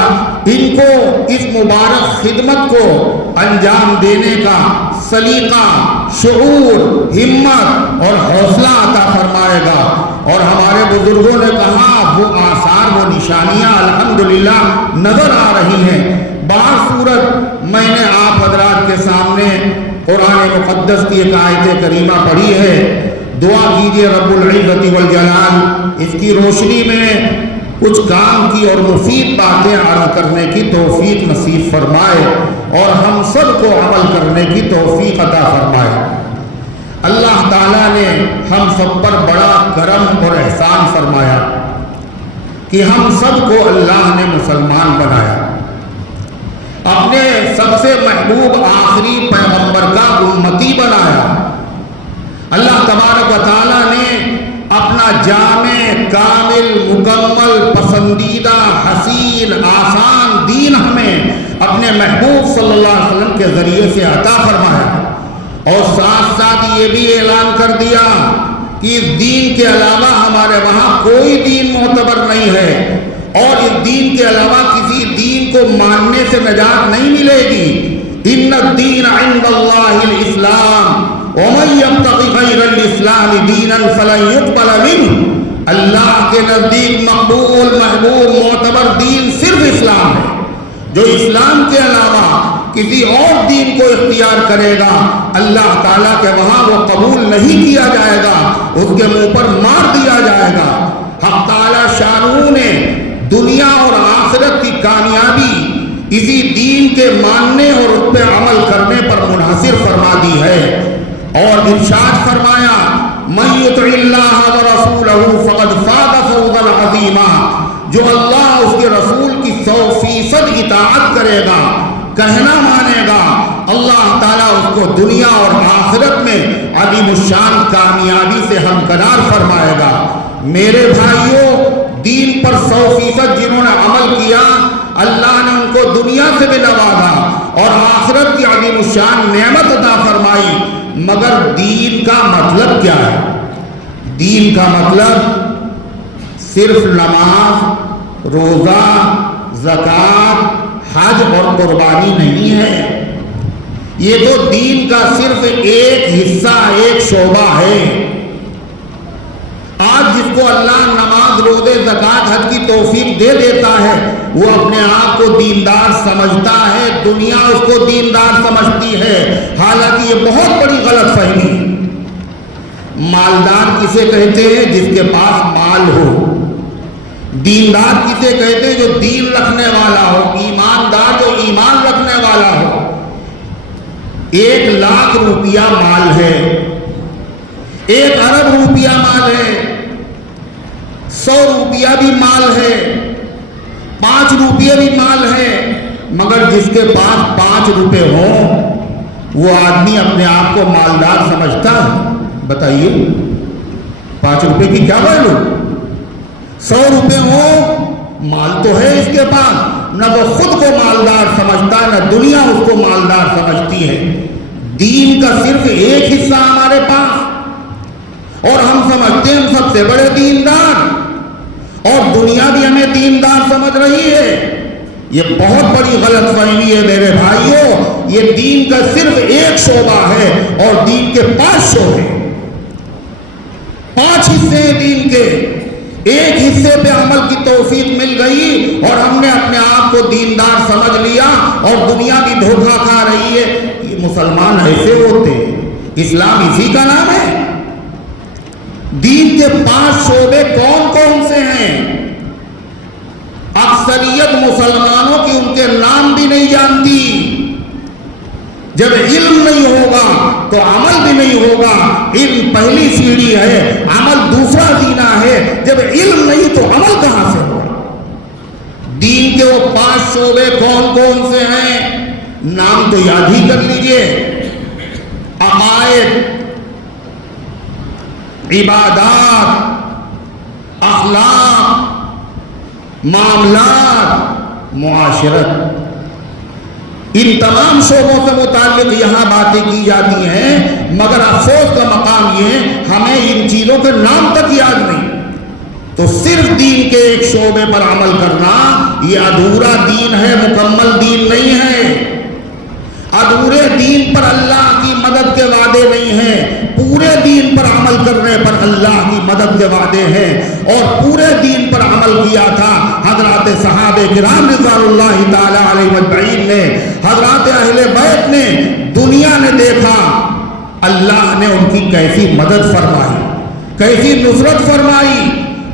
ان کو اس مبارک خدمت کو انجام دینے کا سلیقہ، شعور، ہمت اور حوصلہ عطا فرمائے گا۔ اور ہمارے بزرگوں نے کہا وہ آثار، وہ نشانیاں الحمدللہ نظر آ رہی ہیں۔ بعض صورت میں نے آپ حضرات کے سامنے قرآن مقدس کی ایک آیت کریمہ پڑھی ہے، دعا کیجئے رب العزت والجلال اس کی روشنی میں کچھ کام کی اور مفید باتیں عرض کرنے کی توفیق نصیب فرمائے اور ہم سب کو عمل کرنے کی توفیق عطا فرمائے۔ اللہ تعالیٰ نے ہم سب پر بڑا کرم اور احسان فرمایا کہ ہم سب کو اللہ نے مسلمان بنایا، اپنے سب سے محبوب آخری پیغمبر کا امتی بنایا۔ اللہ تبارک و تعالیٰ نے اپنا جامع، کامل، مکمل، پسندیدہ، حسین، آسان دین ہمیں اپنے محبوب صلی اللہ علیہ وسلم کے ذریعے سے عطا فرمایا اور ساتھ ساتھ یہ بھی اعلان کر دیا کہ اس دین کے علاوہ ہمارے وہاں کوئی دین معتبر نہیں ہے اور اس دین کے علاوہ کسی دین کو ماننے سے نجات نہیں ملے گی۔ ان الدین عند اللہ الاسلام ومن یبتغی غیر الاسلام دینا فلن یقبل منہ۔ اللہ کے نزدیک مقبول محبوب معتبر دین صرف اسلام ہے. جو اسلام کے علاوہ کسی اور دین کو اختیار کرے گا اللہ تعالیٰ کے وہاں وہ قبول نہیں کیا جائے گا, اس کے منہ پر مار دیا جائے گا. حق تعالیٰ شانہ نے دنیا اور آخرت کی کامیابی اسی دین کے ماننے اور اس پہ عمل کرنے پر منحصر فرما دی ہے, اور ارشاد فرمایا من یطع اللہ ورسولہ فقد فاز فوزا عظیما. جو اللہ اس کے رسول کی 100% اطاعت کرے گا, کہنا مانے گا, اللہ تعالیٰ اس کو دنیا اور آخرت میں عظیم الشان کامیابی سے ہمکنار فرمائے گا. میرے بھائیوں, دین پر 100% جنہوں نے عمل کیا اللہ نے ان کو دنیا سے بھی نوازا اور آخرت کی عظیم الشان نعمت عطا فرمائی. مگر دین کا مطلب کیا ہے؟ دین کا مطلب صرف نماز, روزہ, زکوٰۃ, حج اور قربانی نہیں ہے. یہ تو دین کا صرف ایک حصہ, ایک شعبہ ہے. آج جس کو اللہ نماز, روزے, زکوٰۃ, حج کی توفیق دے دیتا ہے وہ اپنے آپ کو دیندار سمجھتا ہے, دنیا اس کو دیندار سمجھتی ہے. حالانکہ یہ بہت بڑی غلط فہمی ہے. مالدار کسے کہتے ہیں؟ جس کے پاس مال ہو. دیندار کسے کہتے ہیں؟ جو دین رکھنے والا ہو. ایماندار جو ایمان رکھنے والا ہو. 1 لاکھ روپیہ مال ہے, 1 ارب روپیہ مال ہے, 100 روپیہ بھی مال ہے, 5 روپیہ بھی مال ہے. مگر جس کے پاس 5 روپے ہوں وہ آدمی اپنے آپ کو مالدار سمجھتا ہے؟ بتائیے, 5 روپے کی کیا ویلو؟ 100 روپے ہوں, مال تو ہے اس کے پاس, نہ وہ خود کو مالدار سمجھتا ہے نہ دنیا اس کو مالدار سمجھتی ہے. دین کا صرف ایک حصہ ہمارے پاس اور ہم سمجھتے ہیں ہم سب سے بڑے دیندار, اور دنیا بھی ہمیں دیندار سمجھ رہی ہے. یہ بہت بڑی غلط فہمی ہے میرے بھائیوں. یہ دین کا صرف ایک شعبہ ہے اور دین کے 5 شعبے, 5 حصے ہیں دین کے. ایک حصے پہ عمل کی توفیق مل گئی اور ہم نے اپنے آپ کو دیندار سمجھ لیا اور دنیا بھی دھوکہ کھا رہی ہے. یہ مسلمان ایسے ہوتے ہیں, اسلام اسی کا نام ہے. دین کے 5 شعبے کون کون سے ہیں؟ اکثریت مسلمانوں کی ان کے نام بھی نہیں جانتی. جب علم نہیں ہوگا تو عمل بھی نہیں ہوگا. علم پہلی سیڑھی ہے, عمل دوسرا زینہ ہے. جب علم نہیں تو عمل کہاں سے ہوگا؟ دین کے وہ 5 شعبے کون کون سے ہیں؟ نام تو یاد ہی کر لیجئے. عقائد, عبادات, اخلاق, معاملات, معاشرت. ان تمام شعبوں سے متعلق یہاں باتیں کی جاتی ہیں, مگر افسوس کا مقام یہ ہے ہمیں ان چیزوں کے نام تک یاد نہیں. تو صرف دین کے ایک شعبے پر عمل کرنا یہ ادھورا دین ہے, مکمل دین نہیں ہے. ادھورے دین پر اللہ کی مدد کے وعدے نہیں ہیں, پورے دین پر عمل کرنے پر اللہ کی مدد کے وعدے ہیں. اور پورے دین پر عمل کیا تھا حضرات صحابہ کرام رضوان اللہ تعالی علیہ اجمعین نے, حضرات اہل بیت نے. دنیا نے دیکھا اللہ نے ان کی کیسی مدد فرمائی, کیسی نصرت فرمائی.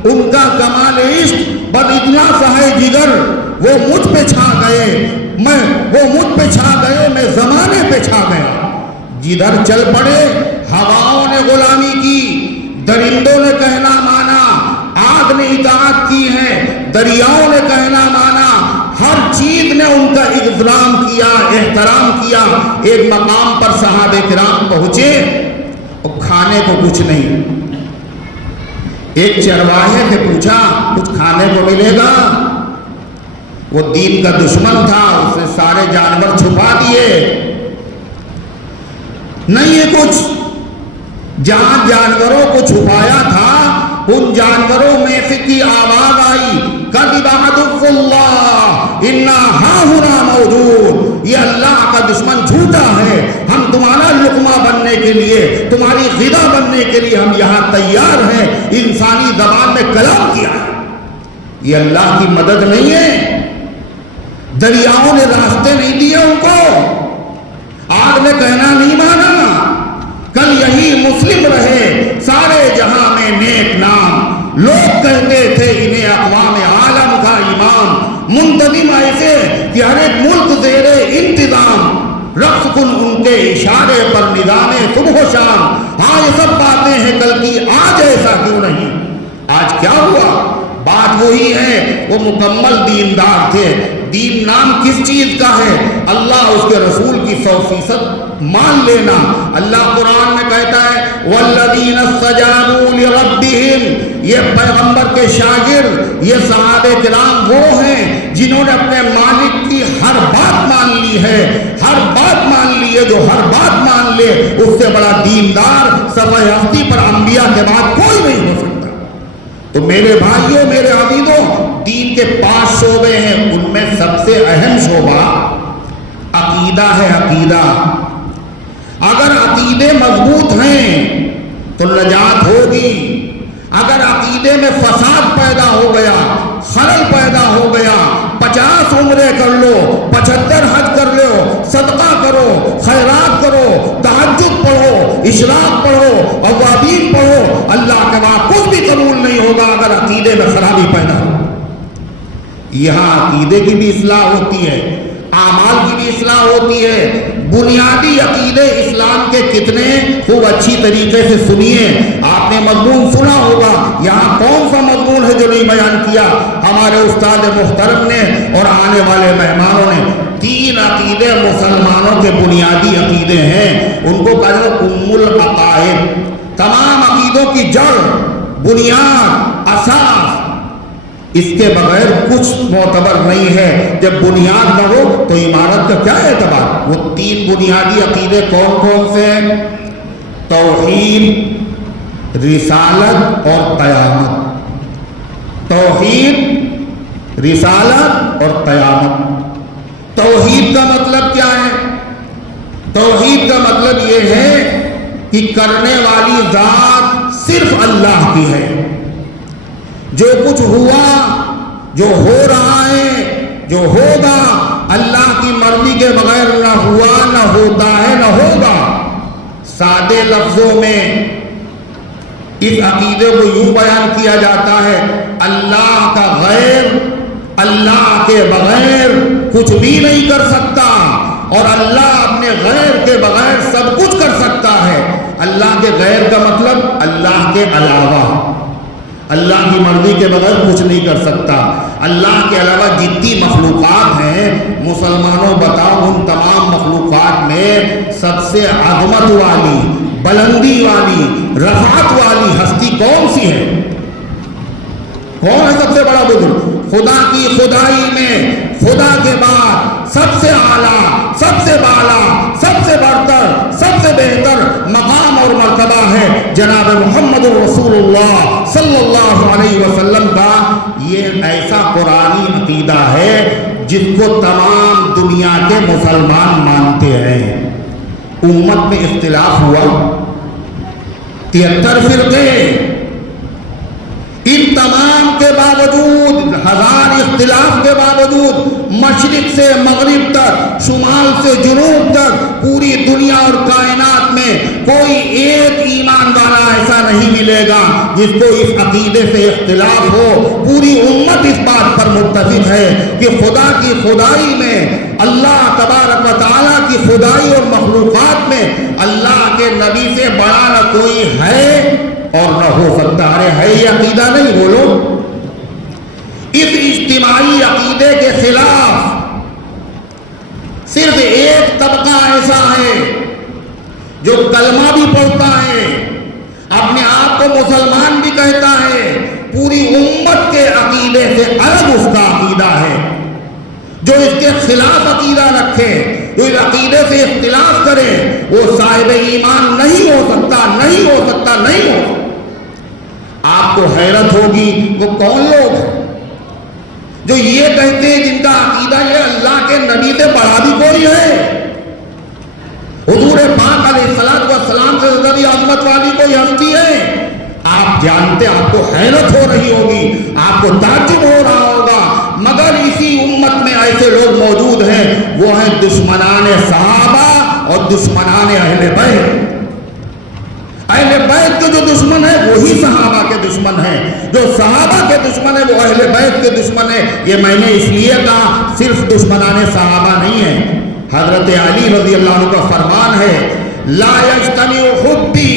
ان کا کمال عشق بس اتنا سا ہے جگر, وہ مجھ پہ چھا گئے, وہ مجھ پہ چھا گئے, میں زمانے پہ چھا گیا. جدھر چل پڑے ہواؤں نے غلامی کی, درندوں نے کہنا مانا, آگ نے اطاعت کی ہے, دریاؤں نے کہنا مانا, ہر چیز نے ان کا احترام کیا, احترام کیا. ایک مقام پر صحابہ کرام پہنچے اور کھانے کو کچھ نہیں. ایک چرواہے سے پوچھا کچھ کھانے کو ملے گا؟ وہ دین کا دشمن تھا, اس نے سارے جانور چھپا دیے. نہیں, یہ کچھ جہاں جانوروں کو چھپایا تھا ان جانوروں میں سے کی آواز آئی کذب عدو اللہ انا ہاہنا موجود، یہ اللہ کا دشمن جھوٹا ہے، ہم تمہارا لقمہ بننے کے لیے، تمہاری غذا بننے کے لیے ہم یہاں تیار ہیں۔ انسانی زبان میں کلام کیا ہے، یہ اللہ کی مدد نہیں ہے۔ دریاؤں نے راستے نہیں دیے ان کو، آگ نے کہنا نہیں مانا۔ کل یہی مسلم رہے سارے جہاں میں نیک نام، لوگ کہتے تھے انہیں اقوام عالم کا امام، منتظم ایسے کہ ہر ایک ملک زیر انتظام، رقص کن ان کے اشارے پر نظام صبح و شام۔ ہاں یہ سب باتیں ہیں کل کی، آج ایسا کیوں نہیں؟ آج کیا ہوا؟ بات وہی ہے، وہ مکمل دیندار تھے۔ دین نام کس چیز کا ہے؟ اللہ اس کے رسول کی 100% مان لینا۔ اللہ قرآن میں کہتا ہے والذین استجابوا لربہم، یہ پیغمبر کے شاگرد، یہ صحابہ کرام وہ ہیں جنہوں نے اپنے مالک کی ہر بات مان لی ہے، ہر بات مان لی ہے۔ جو ہر بات مان لے اس سے بڑا دیندار سفہ ہستی پر انبیاء کے بعد کوئی نہیں ہو سکتا۔ تو میرے بھائیوں، میرے عزیزوں، دین کے 5 شعبے ہیں، ان میں سب سے اہم شعبہ عقیدہ ہے۔ عقیدہ، اگر عقیدے مضبوط ہیں تو نجات ہوگی۔ اگر عقیدے میں فساد پیدا ہو گیا، خلل پیدا ہو گیا، 50 عمرے کر لو، 75 حج کر لو، صدقہ کرو، خیرات کرو، تہجد پڑھو، اشراق پڑھو، اوابین پڑھو، اللہ کے وہاں کچھ بھی قبول نہیں ہوگا اگر عقیدے میں خرابی پیدا ہو۔ یہاں عقیدے کی بھی اصلاح ہوتی ہے، اعمال کی بھی اصلاح ہوتی ہے۔ بنیادی عقیدے اسلام کے کتنے خوب اچھی طریقے سے سنیے۔ آپ نے مضمون سنا ہوگا، یہاں کون سا مضمون ہے جو نہیں بیان کیا ہمارے استاد محترم نے اور آنے والے مہمانوں نے؟ 3 عقیدے مسلمانوں کے بنیادی عقیدے ہیں، ان کو کہتے ہیں ام العقائد۔ تمام عقیدوں کی جڑ، بنیاد، اساس، اس کے بغیر کچھ معتبر نہیں ہے۔ جب بنیاد نہ ہو تو عمارت کا کیا اعتبار؟ وہ 3 بنیادی عقیدے کون کون سے ہیں؟ توحید، رسالت اور قیامت۔ توحید، رسالت اور قیامت۔ توحید کا مطلب کیا ہے؟ توحید کا مطلب یہ ہے کہ کرنے والی ذات صرف اللہ کی ہے۔ جو کچھ ہوا، جو ہو رہا ہے، جو ہوگا، اللہ کی مرضی کے بغیر نہ ہوا، نہ ہوتا ہے، نہ ہوگا۔ سادے لفظوں میں اس عقیدے کو یوں بیان کیا جاتا ہے، اللہ کا غیر اللہ کے بغیر کچھ بھی نہیں کر سکتا، اور اللہ اپنے غیر کے بغیر سب کچھ کر سکتا ہے۔ اللہ کے غیر کا مطلب اللہ کے علاوہ، اللہ کی مرضی کے بغیر کچھ نہیں کر سکتا۔ اللہ کے علاوہ جتنی مخلوقات ہیں، مسلمانوں بتاؤ ان تمام مخلوقات میں سب سے عظمت والی، بلندی والی، رفعت والی ہستی کون سی ہے؟ کون ہے سب سے بڑا بزرگ؟ خدا کی خدائی میں خدا کے بعد سب سے اعلیٰ، سب سے بالا، سب سے برتر، سب سے بہتر مقام اور مرتبہ ہے جناب محمد رسول اللہ صلی اللہ علیہ وسلم کا۔ یہ ایسا قرآنی عقیدہ ہے جس کو تمام دنیا کے مسلمان مانتے ہیں۔ امت میں اختلاف ہوا، 73 فرقے، ان تمام کے باوجود، 1000 اختلاف کے باوجود، مشرق سے مغرب تک، شمال سے جنوب تک، پوری دنیا اور کائنات میں کوئی ایک ایمان والا ایسا نہیں ملے گا جس کو اس عقیدے سے اختلاف ہو۔ پوری امت اس بات پر متفق ہے کہ خدا کی خدائی میں، اللہ تبارک و تعالیٰ کی خدائی اور مخلوقات میں اللہ کے نبی سے بڑا نہ کوئی ہے اور نہ ہو سکتا۔ ارے ہے یہ عقیدہ نہیں؟ بولو۔ اس اجتماعی عقیدے کے خلاف صرف ایک طبقہ ایسا ہے جو کلمہ بھی پڑھتا ہے، اپنے آپ کو مسلمان بھی کہتا ہے، پوری امت کے عقیدے سے الگ اس کا عقیدہ ہے۔ جو اس کے خلاف عقیدہ رکھے، جو اس عقیدے سے اختلاف کرے، وہ صاحب ایمان نہیں ہو سکتا، نہیں ہو سکتا، نہیں ہو سکتا۔ آپ کو آپ کو حیرت ہوگی وہ کون لوگ ہیں جو یہ کہتے ہیں، جن کا عقیدہ یہ اللہ کے نبی سے بڑا بھی کوئی ہے، حضور پاک علیہ السلام سے زیادہ عظمت والی کوئی ہستی ہے؟ آپ جانتے، آپ کو حیرت ہو رہی ہوگی، آپ کو تعجب ہو رہا ہوگا، مگر اسی امت میں ایسے لوگ موجود ہیں، وہ ہیں دشمنان صحابہ اور دشمنان اہل بیت۔ اہل بیت کے جو دشمن ہیں وہی صحابہ کے دشمن ہیں، جو صحابہ کے دشمن ہیں وہ اہل بیت کے دشمن ہیں۔ یہ میں نے اس لیے کہا صرف دشمنان صحابہ نہیں ہیں، حضرت علی رضی اللہ عنہ کا فرمان ہے، لا یجتمع حبی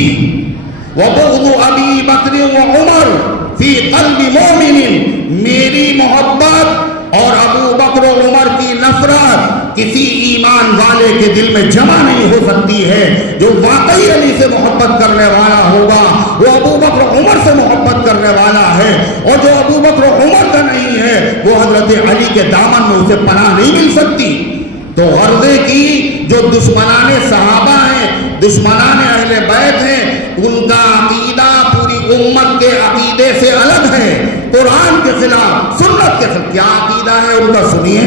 وبغض ابی بکر وعمر فی قلب مومن، میری محبت اور ابو بکر و عمر کی نفرت کسی ایمان والے کے دل میں جمع نہیں ہو سکتی ہے۔ جو واقعی علی سے محبت کرنے والا ہوگا وہ ابو بکر و عمر سے محبت کرنے والا ہے، اور جو ابو بکر و عمر کا نہیں ہے وہ حضرت علی کے دامن میں اسے پناہ نہیں مل سکتی۔ تو غرضے کی جو دشمنان صحابہ ہیں، دشمنان اہل بیت ہیں، ان کا عقیدہ پوری امت کے عقیدے سے الگ ہے، قرآن کے خلاف، سنت کے خلاف۔ کیا عقیدہ ہے ان کا سنیے۔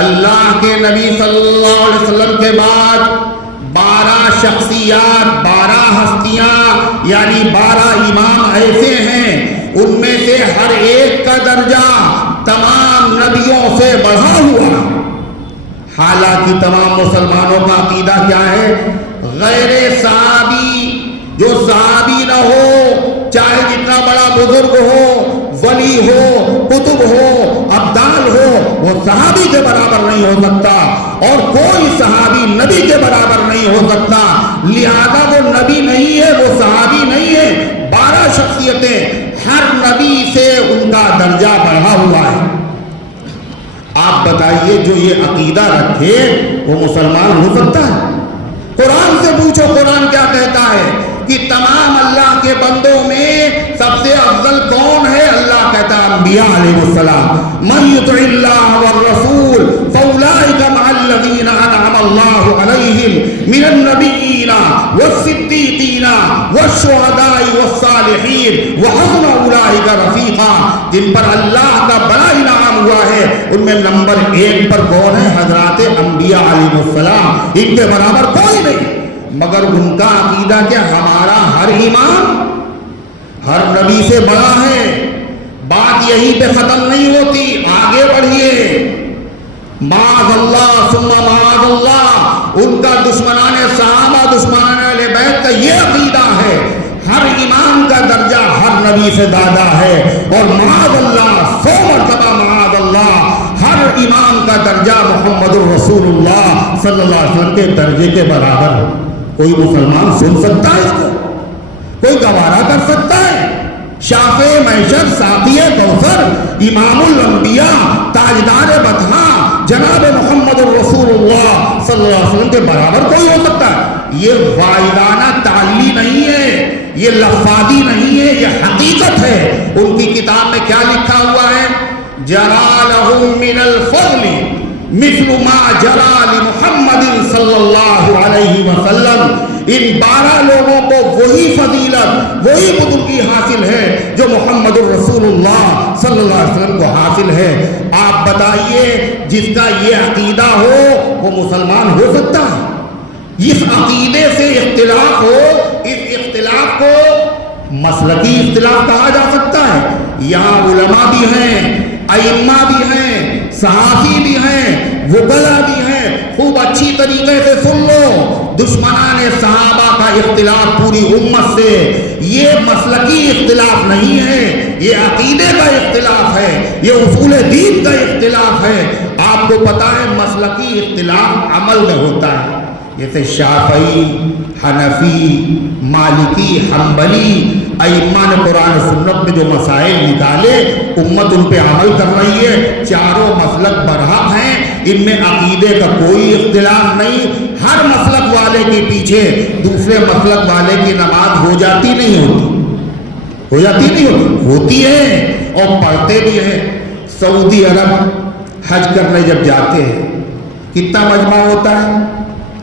اللہ کے نبی صلی اللہ علیہ وسلم کے بعد 12 شخصیات، 12 ہستیاں، یعنی 12 امام ایسے ہیں، ان میں سے ہر ایک کا درجہ تمام نبیوں سے بڑھا ہوا۔ حالانکہ تمام مسلمانوں کا عقیدہ کیا ہے؟ غیر صحابی، جو صحابی نہ ہو، چاہے جتنا بڑا بزرگ ہو، ولی ہو، قطب ہو، ابدال ہو، وہ صحابی کے برابر نہیں ہو سکتا، اور کوئی صحابی نبی کے برابر نہیں ہو سکتا۔ لہذا وہ نبی نہیں ہے، وہ صحابی نہیں ہے۔ 12 شخصیتیں، ہر نبی سے ان کا درجہ بڑھا ہوا ہے۔ آپ بتائیے جو یہ عقیدہ رکھے وہ مسلمان ہو سکتا ہے؟ قرآن سے پوچھو، قرآن کیا کہتا ہے کہ تمام اللہ کے بندوں میں سب سے افضل کون ہے؟ اللہ کہتا ہے انبیاء علیہ السلام۔ من یطع اللہ والرسول فاولئک مع الذین انعم اللہ علیہم من النبیین والصدیقین والشہداء والصالحین وحسن اولئک رفیقا۔ جن پر اللہ کا بڑا انعام ہوا ہے ان میں نمبر 1 پر کون ہے؟ حضرات انبیاء علیہ السلام، ان کے برابر کوئی نہیں۔ مگر ان کا عقیدہ کیا؟ ہمارا ہر امام ہر نبی سے بڑا ہے۔ بات یہیں پہ ختم نہیں ہوتی، آگے بڑھیے۔ معاذ اللہ ثم معاذ اللہ، ان کا دشمنان صحابہ، دشمنان اہل بیت کا یہ عقیدہ ہے، ہر امام کا درجہ ہر نبی سے زیادہ ہے، اور معاذ اللہ 100 مرتبہ معاذ اللہ ہر امام کا درجہ محمد الرسول اللہ صلی اللہ علیہ وسلم کے درجے کے برابر ہے۔ کوئی مسلمان سن سکتا ہے اس کو؟ کوئی گوارا کر سکتا ہے؟ شافع محشر، ساقی کوثر، امام الانبیاء، تاجدار بطحا جناب محمد الرسول اللہ صلی اللہ علیہ وسلم کے برابر کوئی ہو سکتا ہے؟ یہ واعدانہ تعلی نہیں ہے، یہ لفظی نہیں ہے، یہ حقیقت ہے۔ ان کی کتاب میں کیا لکھا ہوا ہے؟ جرى لهم من الفضل مثل ما جرى لمحمد صلی اللہ علیہ وسلم۔ ان 12 لوگوں کو وہی فضیلت، وہی بزرگی حاصل ہے جو محمد الرسول اللہ صلی اللہ علیہ وسلم کو حاصل ہے۔ آپ بتائیے جس کا یہ عقیدہ ہو وہ مسلمان ہو سکتا ہے؟ اس عقیدے سے اختلاف ہو، اس اختلاف کو مسلکی اختلاف کہا جا سکتا ہے۔ یہاں علماء بھی ہیں، ائمہ بھی ہیں، صحافی بھی ہیں، وکلاء بھی ہیں۔ خوب اچھی طریقے سے سن لو، دشمنان صحابہ کا اختلاف پوری امت سے، یہ مسلکی اختلاف نہیں ہے، یہ عقیدے کا اختلاف ہے، یہ اصول دین کا اختلاف ہے۔ آپ کو پتا ہے مسلکی اختلاف عمل میں ہوتا ہے، جیسے شافعی، حنفی، مالکی، حنبلی ائمہ نے قرآن و سنت میں جو مسائل نکالے امت ان پہ عمل کر رہی ہے۔ چاروں مسلک برحق ہیں، ان میں عقیدے کا کوئی اختلاف نہیں۔ ہر مسلک والے کے پیچھے دوسرے مسلک والے کی نماز ہو جاتی نہیں ہوتی؟ ہو جاتی نہیں ہوتی؟ ہوتی ہے، اور پڑھتے بھی ہیں۔ سعودی عرب حج کرنے جب جاتے ہیں کتنا مجمع ہوتا ہے؟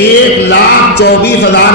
1,24,000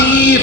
30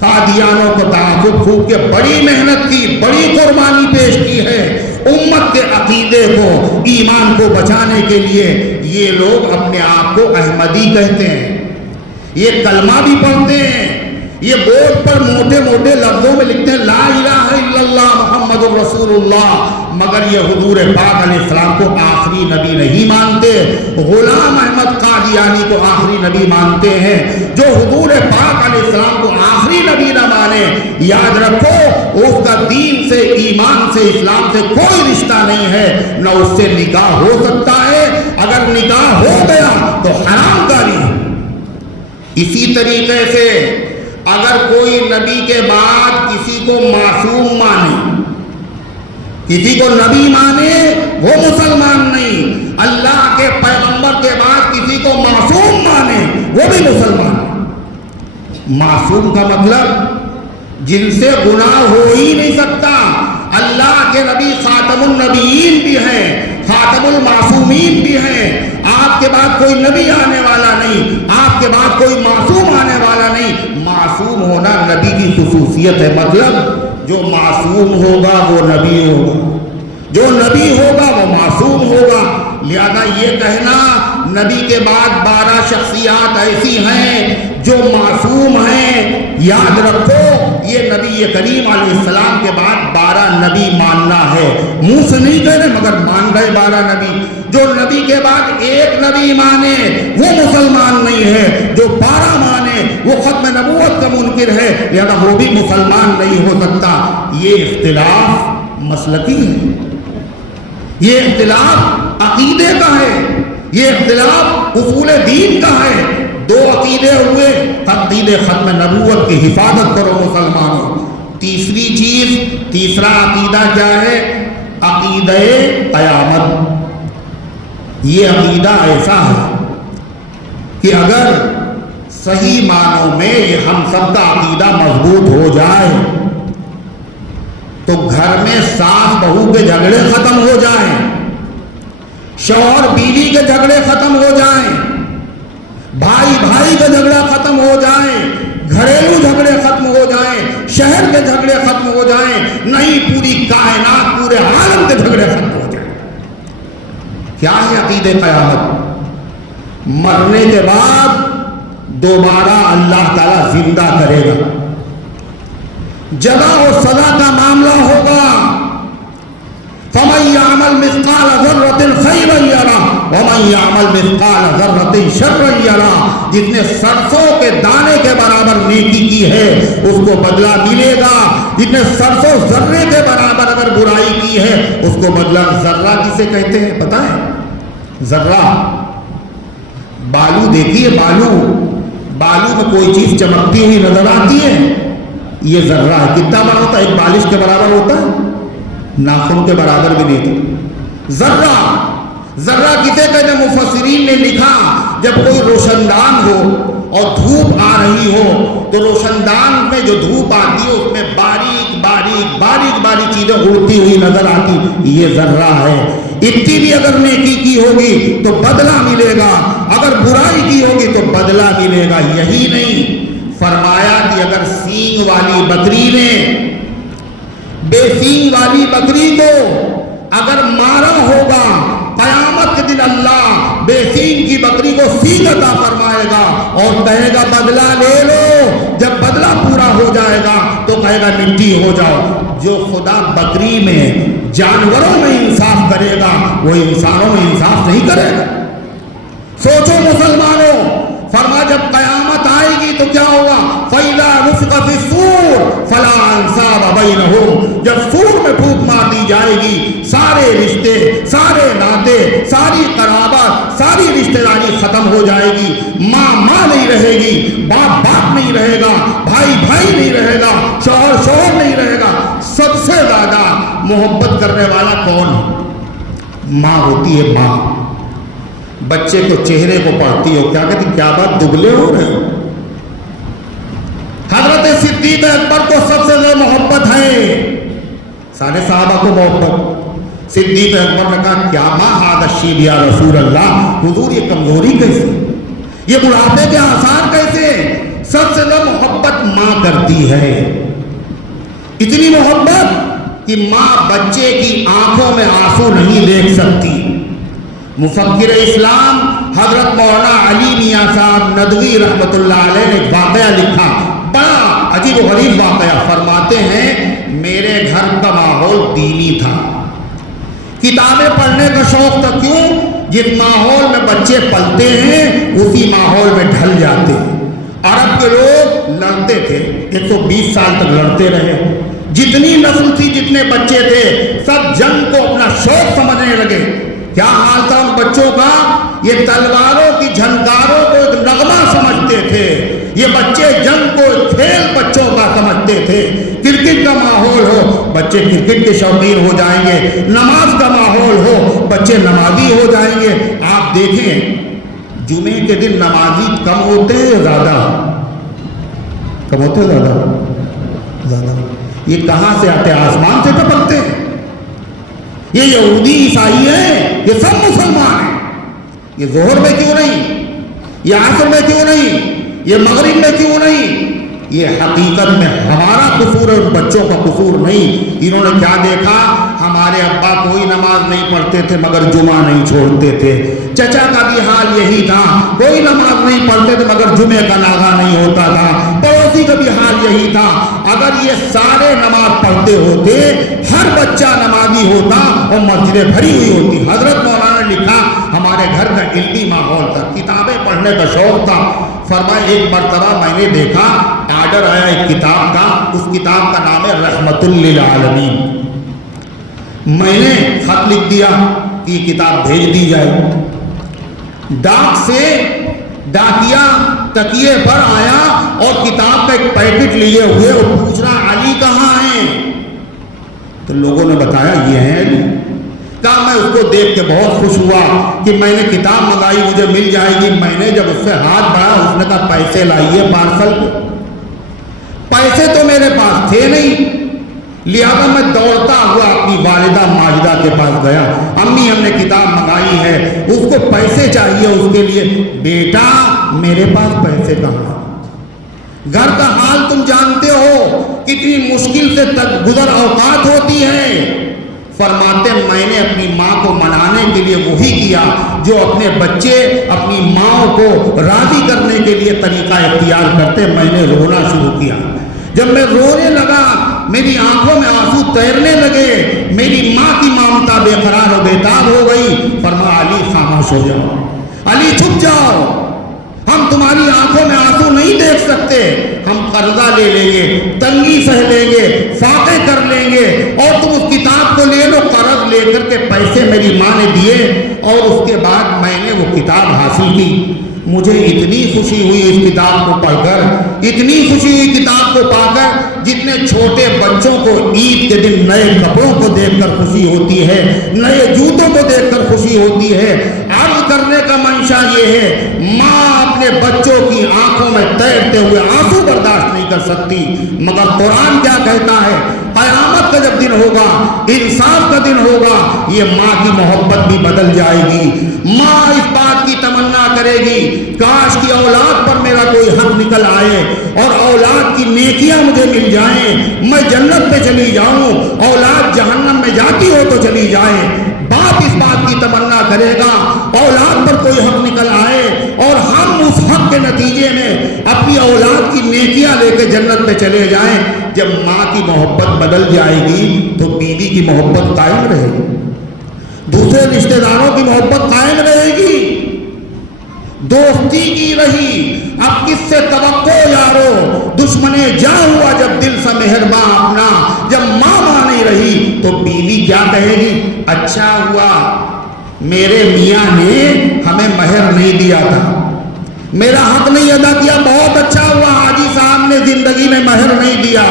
قادیانوں کو تعاقب پھونک کے بڑی محنت کی، بڑی قربانی پیش کی ہے امت کے عقیدے کو، ایمان کو بچانے کے لیے۔ یہ لوگ اپنے آپ کو احمدی کہتے ہیں، یہ کلمہ بھی پڑھتے ہیں، یہ بورڈ پر موٹے موٹے لفظوں میں لکھتے ہیں لا الہ الا اللہ محمد الرسول اللہ، مگر یہ حضور پاک علیہ السلام کو آخری نبی نہیں مانتے۔ غلام احمد قادیانی کو آخری نبی مانتے ہیں۔ جو حضور پاک علیہ السلام کو آخری نبی نہ مانے، یاد رکھو اس کا دین سے، ایمان سے، اسلام سے کوئی رشتہ نہیں ہے، نہ اس سے نکاح ہو سکتا ہے، اگر نکاح ہو گیا تو حرام کاری ہے۔ اسی طریقے سے اگر کوئی نبی کے بعد کسی کو معصوم مانے، کسی کو نبی مانے، وہ مسلمان نہیں۔ اللہ کے پیغمبر کے بعد کسی کو معصوم مانے، وہ بھی مسلمان۔ معصوم کا مطلب جن سے گناہ ہو ہی نہیں سکتا۔ اللہ کے نبی خاتم النبیین بھی ہیں، خاتم المعصومین بھی ہیں۔ آپ کے بعد کوئی نبی آنے والا نہیں، آپ کے بعد کوئی معصوم آنے والا نہیں۔ معصوم ہونا نبی کی خصوصیت ہے، مطلب جو معصوم ہوگا وہ نبی ہوگا، جو نبی ہوگا وہ معصوم ہوگا۔ لہذا یہ کہنا نبی کے بعد 12 شخصیات ایسی ہیں جو معصوم ہیں، یاد رکھو یہ نبی کریم علیہ السلام کے بعد 12 نبی ماننا ہے۔ منہ سے نہیں کہہ رہے مگر مان گئے 12 نبی۔ جو نبی کے بعد ایک نبی مانے وہ مسلمان نہیں ہے، جو 12 مانے وہ ختم نبوت کا منکر ہے، لہذا وہ بھی مسلمان نہیں ہو سکتا۔ یہ اختلاف مسلکی ہے، یہ اختلاف عقیدے کا ہے، یہ اختلاف اصول دین کا ہے۔ 2 عقیدے ہوئے، عقیدے ختم نبوت کی حفاظت کرو مسلمانوں۔ تیسری چیز، تیسرا عقیدہ کیا ہے؟ عقیدہ قیامت۔ یہ عقیدہ ایسا ہے کہ اگر صحیح معنوں میں یہ ہم سب کا عقیدہ مضبوط ہو جائے تو گھر میں ساس بہو کے جھگڑے ختم ہو جائیں، شوہر بیوی کے جھگڑے ختم ہو جائیں، بھائی بھائی کا جھگڑا ختم ہو جائیں، گھریلو جھگڑے ختم ہو جائیں، شہر کے جھگڑے ختم ہو جائیں، نہیں پوری کائنات، پورے عالم کے جھگڑے ختم ہو جائیں۔ کیا ہے عقیدہ قیامت؟ مرنے کے بعد دوبارہ اللہ تعالیٰ زندہ کرے گا، جزا اور سزا کا معاملہ ہوگا۔ فَمَن يَعْمَلْ مِثْقَالَ ذَرَّةٍ خَيْرًا يَرَهُ وَمَن يَعْمَلْ مِثْقَالَ ذَرَّةٍ شَرًّا يَرَهُ۔ جس نے سرسوں کے دانے کے برابر نیکی کی ہے اس کو بدلہ ملے گا، جس نے سرسوں ذرے کے برابر اگر برائی کی ہے اس کو بدلہ۔ ذرہ کسے کہتے ہیں پتہ ہے؟ ذرہ بالو دیکھیے، بالو میں کوئی چیز چمکتی ہوئی نظر آتی ہے، یہ ذرہ ہے۔ کتنا بڑا ہوتا ہے؟ ایک بالش کے برابر ہوتا ہے، ناخن کے برابر بھی نہیں تھا۔ ذرہ کسے کہتے ہیں؟ مفسرین نے لکھا جب کوئی روشن دان ہو اور دھوپ آ رہی ہو تو روشن دان میں جو دھوپ آتی ہے اس میں باریک باریک باریک باریک چیزیں اڑتی ہوئی نظر آتی، یہ ذرہ ہے۔ اتنی بھی اگر نیکی کی ہوگی تو بدلہ ملے گا، اگر برائی کی ہوگی تو بدلہ ملے گا۔ یہی نہیں، فرمایا کہ اگر سینگ والی بکری نے بے سینگ والی بکری کو اگر مارا ہوگا، قیامت کے دن اللہ بے سینگ کی بکری کو سینگ عطا فرمائے گا اور کہے گا بدلہ لے لو۔ جب بدلہ پورا ہو جائے گا تو کہے گا مٹی ہو جاؤ۔ جو خدا بکری میں، جانوروں میں انصاف کرے گا وہ انسانوں میں انصاف نہیں کرے گا۔ سوچو مسلمانوں، فرما جب قیامت آئے گی تو کیا ہوگا؟ فَإِذَا نُفِخَ فِي الصُّورِ فَلَا أَنْسَابَ بَيْنَهُمْ۔ جب سور میں پھونک مار دی جائے گی، سارے رشتے، سارے ناطے، ساری قرابت، ساری رشتہ داری ختم ہو جائے گی۔ ماں نہیں رہے گی، باپ نہیں رہے گا، بھائی نہیں رہے گا، شوہر نہیں رہے گا۔ سب سے زیادہ محبت کرنے والا کون ہے؟ ماں ہوتی ہے۔ ماں بچے کو چہرے کو پڑھتی ہو، کیا کہتی؟ کیا بات دبلے ہو رہے ہو؟ حضرت صدیق اکبر کو سب سے زیادہ محبت ہے، سارے صحابہ کو محبت۔ صدیق اکبر نے کہا کیا ماں ھذا الشیب یا رسول اللہ، حضور یہ کمزوری کیسے، یہ بڑھاپے کے آثار کیسے؟ سب سے زیادہ محبت ماں کرتی ہے، اتنی محبت کہ ماں بچے کی آنکھوں میں آنسو نہیں دیکھ سکتی۔ مفکر اسلام حضرت مولانا علی میاں صاحب ندوی رحمۃ اللہ علیہ نے ایک واقعہ لکھا، بڑا عجیب و غریب واقعہ۔ فرماتے ہیں میرے گھر کا ماحول دینی تھا، کتابیں پڑھنے کا شوق تھا، کیوں؟ جس ماحول میں بچے پلتے ہیں اسی ماحول میں ڈھل جاتے ہیں۔ عرب کے لوگ لڑتے تھے، 120 سال تک لڑتے رہے، جتنی نسل تھی جتنے بچے تھے سب جنگ کو اپنا شوق سمجھنے لگے۔ کیا حال تھا ان بچوں کا؟ یہ تلواروں کی جھنکاروں کو ایک نغمہ سمجھتے تھے، یہ بچے جنگ کو ایک کھیل بچوں کا سمجھتے تھے۔ کرکٹ کا ماحول ہو بچے کرکٹ کے شوقین ہو جائیں گے، نماز کا ماحول ہو بچے نمازی ہو جائیں گے۔ آپ دیکھیں جمعے کے دن نمازی کم ہوتے ہیں زیادہ؟ کم ہوتے ہیں زیادہ؟ یہ کہاں سے آتے ہیں؟ آسمان سے ٹپکتے ہیں؟ یہ یہودی عیسائی ہیں، یہ سب مسلمان ہیں۔ یہ ظہر میں کیوں نہیں؟ یہ عصر میں کیوں نہیں؟ یہ مغرب میں کیوں نہیں؟ یہ حقیقت میں ہمارا قصور ہے، ان بچوں کا قصور نہیں۔ انہوں نے کیا دیکھا؟ ہمارے ابا کوئی نماز نہیں پڑھتے تھے مگر جمعہ نہیں چھوڑتے تھے، چچا کا بھی حال یہی تھا، کوئی نماز نہیں پڑھتے تھے مگر جمعے کا ناغہ نہیں ہوتا تھا، پڑوسی کا بھی حال یہی تھا۔ اگر یہ سارے نماز پڑھتے ہوتے، ہر بچہ نمازی ہوتا اور مسجدیں بھری ہوئی ہوتی۔ حضرت مولانا نے لکھا ہمارے گھر کا علمی ماحول تھا، کتابیں پڑھنے کا شوق تھا۔ فرمایا ایک مرتبہ میں نے دیکھا آرڈر آیا ایک کتاب کا، اس کتاب کا نام ہے رحمت للعالمین۔ میں نے خط لکھ دیا کہ یہ کتاب بھیج دی جائے۔ ڈاک سے ڈاکیا تکیے پر آیا اور کتاب کا ایک پیکٹ لیے ہوئے اور پوچھ رہا علی کہاں ہیں؟ تو لوگوں نے بتایا یہ ہیں علی۔ کہا میں اس کو دیکھ کے بہت خوش ہوا کہ میں نے کتاب منگائی مجھے مل جائے گی۔ میں نے جب اس سے ہاتھ بڑھا اس نے کہا پیسے لائیے پارسل کے۔ پیسے تو میرے پاس تھے نہیں، لہذا میں دوڑتا ہوا اپنی والدہ ماجدہ کے پاس گیا، امی ہم نے کتاب منگائی ہے، اس کو پیسے چاہیے اس کے لیے۔ بیٹا میرے پاس پیسے کہاں؟ گھر کا حال تم جانتے ہو، کتنی مشکل سے گزر اوقات ہوتی ہے۔ فرماتے میں نے اپنی ماں کو منانے کے لیے وہی کیا جو اپنے بچے اپنی ماں کو راضی کرنے کے لیے طریقہ اختیار کرتے۔ میں نے رونا شروع کیا، جب میں رونے لگا میری آنکھوں میں آنسو تیرنے لگے، میری ماں کی ممتا بے قرار و بےتاب ہو گئی۔ فرمایا علی خاموش ہو جاؤ، علی چھپ جاؤ، ہم تمہاری آنکھوں میں آنسو نہیں دیکھ سکتے، ہم قرضہ لے لیں گے، تنگی سہ لیں گے، فاقے کر لیں گے، اور تم اس کتاب کو لے لو۔ قرض لے کر کے پیسے میری ماں نے دیے اور اس کے بعد میں نے وہ کتاب حاصل کی۔ مجھے اتنی خوشی ہوئی اس کتاب کو پڑھ کر، اتنی خوشی ہوئی کتاب کو پا کر، جتنے چھوٹے بچوں کو عید کے دن نئے کپڑوں کو دیکھ کر خوشی ہوتی ہے، نئے جوتوں کو دیکھ کر خوشی ہوتی ہے۔ عرض کرنے کا منشا یہ ہے ماں اپنے بچوں کی آنکھوں میں تیرتے ہوئے آنسو برداشت نہیں کر سکتی، مگر قرآن کیا کہتا ہے؟ قیامت کا جب دن ہوگا، انصاف کا دن ہوگا، یہ ماں کی محبت بھی بدل جائے گی۔ ماں اس بات کی تمنا کرے گی کاش کی اولاد پر میرا کوئی حق نکل آئے اور اولاد کی نیکیاں مجھے مل جائیں، میں جنت پہ چلی جاؤں، اولاد جہنم میں جاتی ہو تو چلی جائے۔ باپ اس بات کی تمنا کرے گا اولاد پر کوئی حق نکل آئے اور ہم اس حق کے نتیجے میں اپنی اولاد کی نیکیاں لے کے جنت میں چلے جائیں۔ جب ماں کی محبت بدل جائے گی تو بیوی کی محبت قائم رہے گی، دوسرے رشتہ داروں کی محبت قائم رہے گی، دوستی کی رہی۔ اب کس سے توقع یارو، دشمنے جا ہوا جب دل سے مہرباں اپنا، جب ماں نہیں رہی تو بیوی کیا کہے گی؟ اچھا ہوا میرے میاں نے ہمیں مہر نہیں دیا تھا، میرا حق نہیں ادا کیا، بہت اچھا ہوا حاجی صاحب نے زندگی میں مہر نہیں دیا،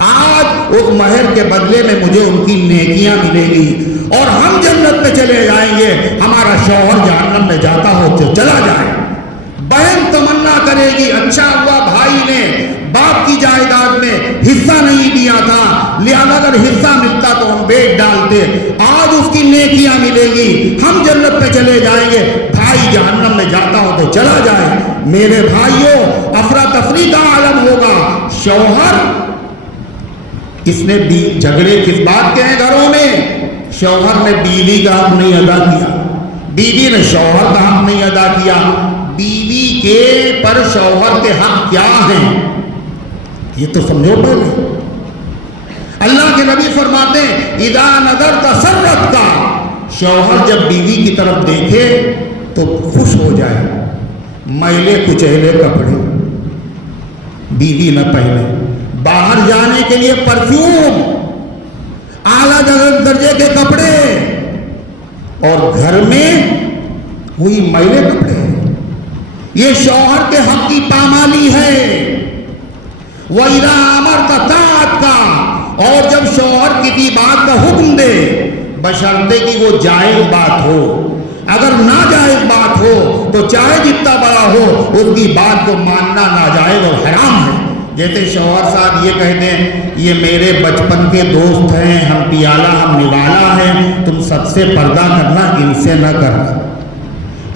آج اس مہر کے بدلے میں مجھے ان کی نیکیاں ملے گی اور ہم جنت میں چلے جائیں گے، ہمارا شوہر جہنم میں جاتا ہو تو چلا جائے۔ بہن تمنا کرے گی اچھا ہوا بھائی نے باپ کی جائیداد میں حصہ نہیں دیا تھا، لہذا اگر حصہ ملتا تو ہم بیچ ڈالتے، آج اس کی نیکیاں ملے گی، ہم جنت میں چلے جائیں گے، بھائی جہنم میں جاتا ہو تو چلا جائے۔ میرے بھائیوں افراتفری کا عالم ہوگا. شوہر اس نے جھگڑے کس بات کے ہیں گھروں میں؟ شوہر نے بیوی کا حق نہیں ادا کیا, بیوی نے شوہر کا حق نہیں ادا کیا. بیوی کے پر شوہر کے حق کیا ہیں یہ تو سمجھو پہلے. اللہ کے نبی فرماتے ہیں اذا نظرت سرت کا, شوہر جب بیوی کی طرف دیکھے تو خوش ہو جائے. میلے کچیلے کپڑے بیوی نہ پہنے, باہر جانے کے لیے پرفیوم, اعلیٰ درجے کے کپڑے, اور گھر میں وہی میلے کپڑے. یہ شوہر کے حق کی پامالی ہے. وَإِذَا أَمَرْتَ طَاعَتْ کا, اور جب شوہر کسی بات کا حکم دے بشرطے کہ وہ جائز بات ہو, اگر ناجائز بات ہو تو چاہے جتنا بڑا ہو اس کی بات کو ماننا ناجائز اور حرام ہے. جیسے شوہر صاحب یہ کہتے ہیں یہ میرے بچپن کے دوست ہیں, ہم پیالہ ہم نوالا ہیں, تم سب سے پردہ کرنا ان سے نہ کرنا.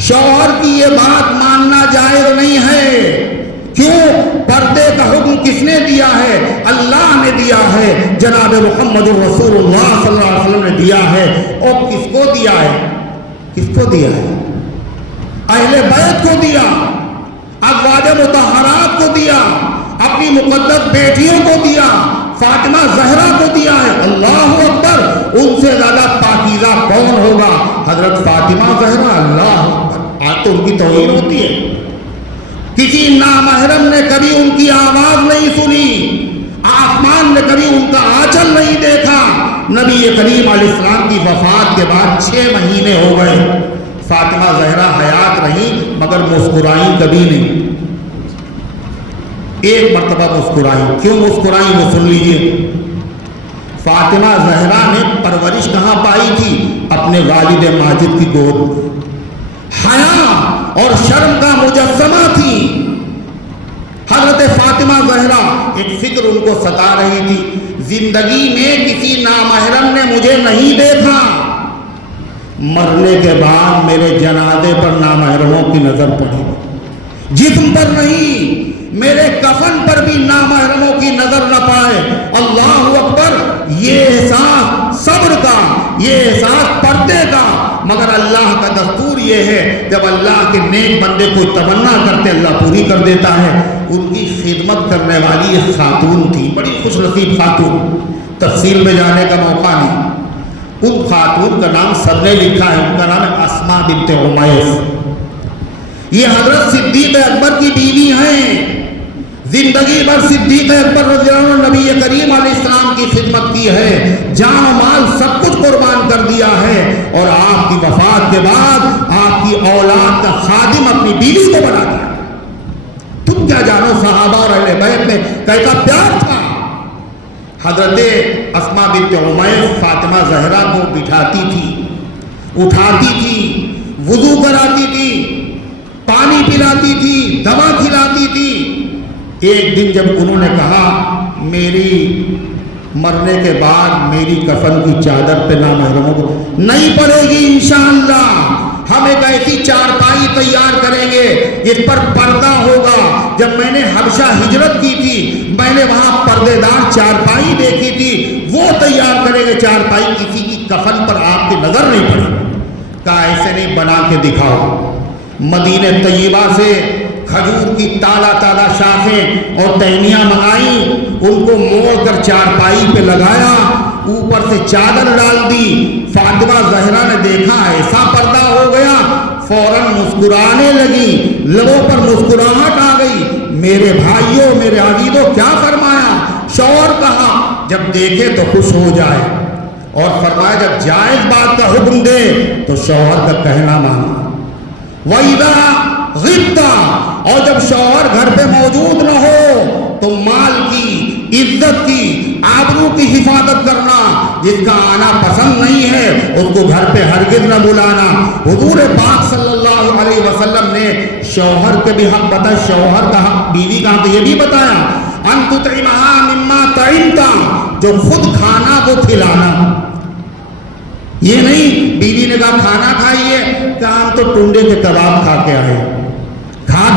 شوہر کی یہ بات ماننا جائز نہیں ہے. کیوں؟ پردے کا حکم کس نے دیا ہے؟ اللہ نے دیا ہے, جناب محمد رسول اللہ صلی اللہ علیہ وسلم نے دیا ہے. اور کس کو دیا ہے؟ کس کو دیا ہے؟ اہل بیت کو دیا, ازواج مطہرات کو دیا, اپنی مقدس بیٹیوں کو دیا, فاطمہ زہرا کو دیا ہے. اللہ اکبر, ان سے زیادہ پاکیزہ کون ہوگا؟ حضرت فاطمہ زہرا. اللہ اکبر, آج تو ان کی توہین ہوتی ہے. کسی نامحرم نے کبھی ان کی آواز نہیں سنی, آسمان نے کبھی ان کا آنچل نہیں دیکھا. نبی کریم علیہ السلام کی وفات کے بعد 6 مہینے ہو گئے, فاطمہ زہرا حیات رہی مگر مسکرائیں کبھی نہیں. ایک مرتبہ مسکرائیں. کیوں مسکرائیں وہ سن لیجئے. فاطمہ زہرا نے پرورش کہاں پائی تھی؟ اپنے والد ماجد کی گود. حیا اور شرم کا مجسمہ تھی حضرت فاطمہ زہرا. ایک فکر ان کو ستا رہی تھی, زندگی میں کسی نامحرم نے مجھے نہیں دیکھا, مرنے کے بعد میرے جنازے پر نامحرموں کی نظر پڑی, جسم پر نہیں, میرے کفن پر بھی نامحرموں کی نظر نہ پائے. اللہ اکبر, یہ احساس صبر کا, یہ احساس پردے کا. مگر اللہ کا دستور یہ ہے جب اللہ کے نیک بندے کو تمنا کرتے اللہ پوری کر دیتا ہے. ان کی خدمت کرنے والی ایک خاتون تھی, بڑی خوش نصیب خاتون, تفصیل میں جانے کا موقع نہیں. ان خاتون کا نام سب نے لکھا ہے, ان کا نام ہے اسماء بنت عمیس. یہ حضرت صدیق اکبر کی بیوی ہیں. زندگی بھر صدیق اکبر رضی اللہ عنہ نبی کریم علیہ السلام کی خدمت کی ہے, جان و مال سب کچھ قربان کر دیا ہے, اور آپ کی وفات کے بعد آپ کی اولاد کا خادم اپنی بیوی کو بنا دیا. تم کیا جانو صحابہ اور اہل بیت میں کیسا پیار تھا. حضرت اسماء بنت عمیس فاطمہ زہرا کو بٹھاتی تھی, اٹھاتی تھی, وضو کراتی تھی, پانی پلاتی تھی, دوا کھلاتی تھی. ایک دن جب انہوں نے کہا میری مرنے کے بعد میری کفن کی چادر پہ نامحرموں کو نہیں پڑے گی, انشاءاللہ ہم ایک ایسی چارپائی تیار کریں گے جس پر پردہ ہوگا. جب میں نے حبشہ ہجرت کی تھی میں نے وہاں پردے دار چارپائی دیکھی تھی, وہ تیار کریں گے چارپائی, کسی کی کفن پر آپ کی نظر نہیں پڑے. کہا ایسے نہیں, بنا کے دکھاؤ. مدینہ طیبہ سے کھجور کی تالا تالا شاخیں اور ٹہنیاں منگائیں, ان کو موڑ کر چارپائی پہ لگایا, اوپر سے چادر ڈال دی. فاطمہ زہرا نے دیکھا ایسا پردہ ہو گیا, فوراً مسکرانے لگی, لبوں پر مسکراہٹ آ گئی. میرے بھائیوں میرے عزیزوں کیا فرمایا؟ شوہر کہا جب دیکھے تو خوش ہو جائے, اور فرمایا جب جائز بات کا حکم دے تو شوہر کا کہنا مانا. وَإِذَا غِبْتَ, اور جب شوہر گھر پہ موجود نہ ہو تو مال کی, عزت کی, آبرو کی حفاظت کرنا. جس کا آنا پسند نہیں ہے اس کو گھر پہ ہرگز نہ بلانا. حضور پاک صلی اللہ علیہ وسلم نے شوہر کے بھی حق بتایا, شوہر کا حق بیوی کا حق یہ بھی بتایا, ان تطعمها مما طعمت, جو خود کھانا وہ کھلانا. یہ نہیں بیوی نے کہا کھانا کھائیے, کہ ہم تو ٹنڈے کے کباب کھا کے آئے, کھا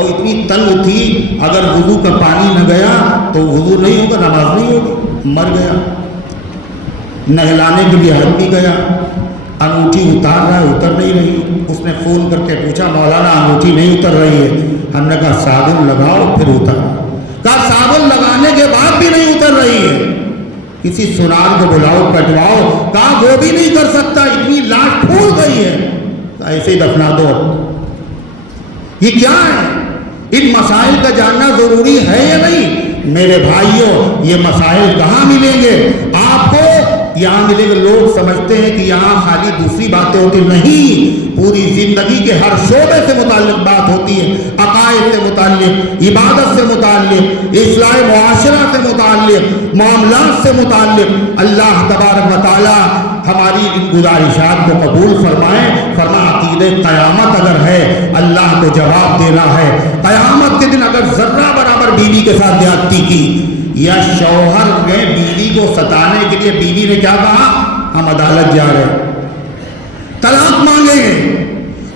اور اتنی تنگ تھی اگر وضو کا پانی نہ گیا تو وضو نہیں ہوگا، نماز نہیں ہوگی، مر گیا۔ نہلانے کے لیے ہم بھی گیا، انگوٹھی اتار رہا ہے، اتر نہیں رہی۔ اس نے فون کر کے پوچھا مولانا انگوٹھی نہیں اتر رہی ہے۔ ہم نے کہا صابن لگاؤ پھر اتر۔ کہا صابن لگانے کے بعد بھی نہیں اتر رہی ہے، کسی سنار کو بلاؤ کٹواؤ۔ کہا وہ بھی نہیں کر سکتا، اتنی لاش پھول گئی ہے، ایسے ہی دفنا دو۔ یہ کیا ہے؟ ان مسائل کا جاننا ضروری ہے یا نہیں؟ میرے بھائیوں، یہ مسائل کہاں ملیں گے آپ کو؟ یہاں ملے گا۔ لوگ سمجھتے ہیں کہ یہاں خالی دوسری باتیں ہوتی، نہیں، پوری زندگی کے ہر شعبے سے متعلق بات ہوتی ہے، عقائد سے متعلق، عبادت سے متعلق، اصلاح معاشرہ سے متعلق، معاملات سے متعلق۔ اللہ تبارک و تعالی ہماری ان گزارشات کو قبول فرمائے۔ فرما عقیدہ قیامت اگر ہے، اللہ کو جواب دینا ہے۔ قیامت کے دن اگر ذرہ برابر بیوی کے ساتھ زیادتی کی، یا شوہر نے بیوی کو ستانے کے لیے بیوی نے کیا کہا، ہم عدالت جا رہے ہیں، طلاق مانگیں گے،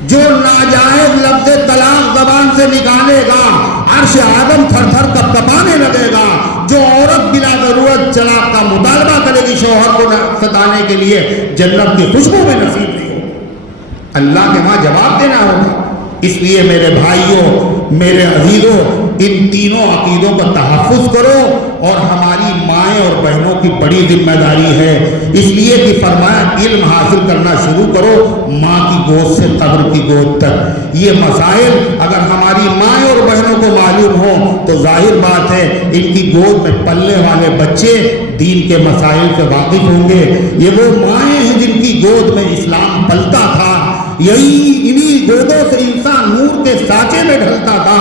جو ناجائز لفظ طلاق زبان سے نکالے گا عرش آدم تھر تھر کپکپانے لگے گا۔ جو عورت بلا ضرورت طلاق کا مطالبہ کرے گی شوہر کو ستانے کے لیے، جنت کی خوشبو میں نصیب نہیں ہوگی، اللہ کے وہاں جواب دینا ہوگا۔ اس لیے میرے بھائیوں، میرے عزیزوں، ان تینوں عقیدوں کا تحفظ کرو، اور ہماری مائیں اور بہنوں کی بڑی ذمہ داری ہے۔ اس لیے کہ فرمایا علم حاصل کرنا شروع کرو، ماں کی گود سے قبر کی گود تک۔ یہ مسائل اگر ہماری مائیں اور بہنوں کو معلوم ہوں تو ظاہر بات ہے ان کی گود میں پلنے والے بچے دین کے مسائل سے واقف ہوں گے۔ یہ وہ مائیں ہیں جن کی گود میں اسلام پلتا تھا، یہی انہی گودوں سے انسان نور کے سانچے میں ڈھلتا تھا۔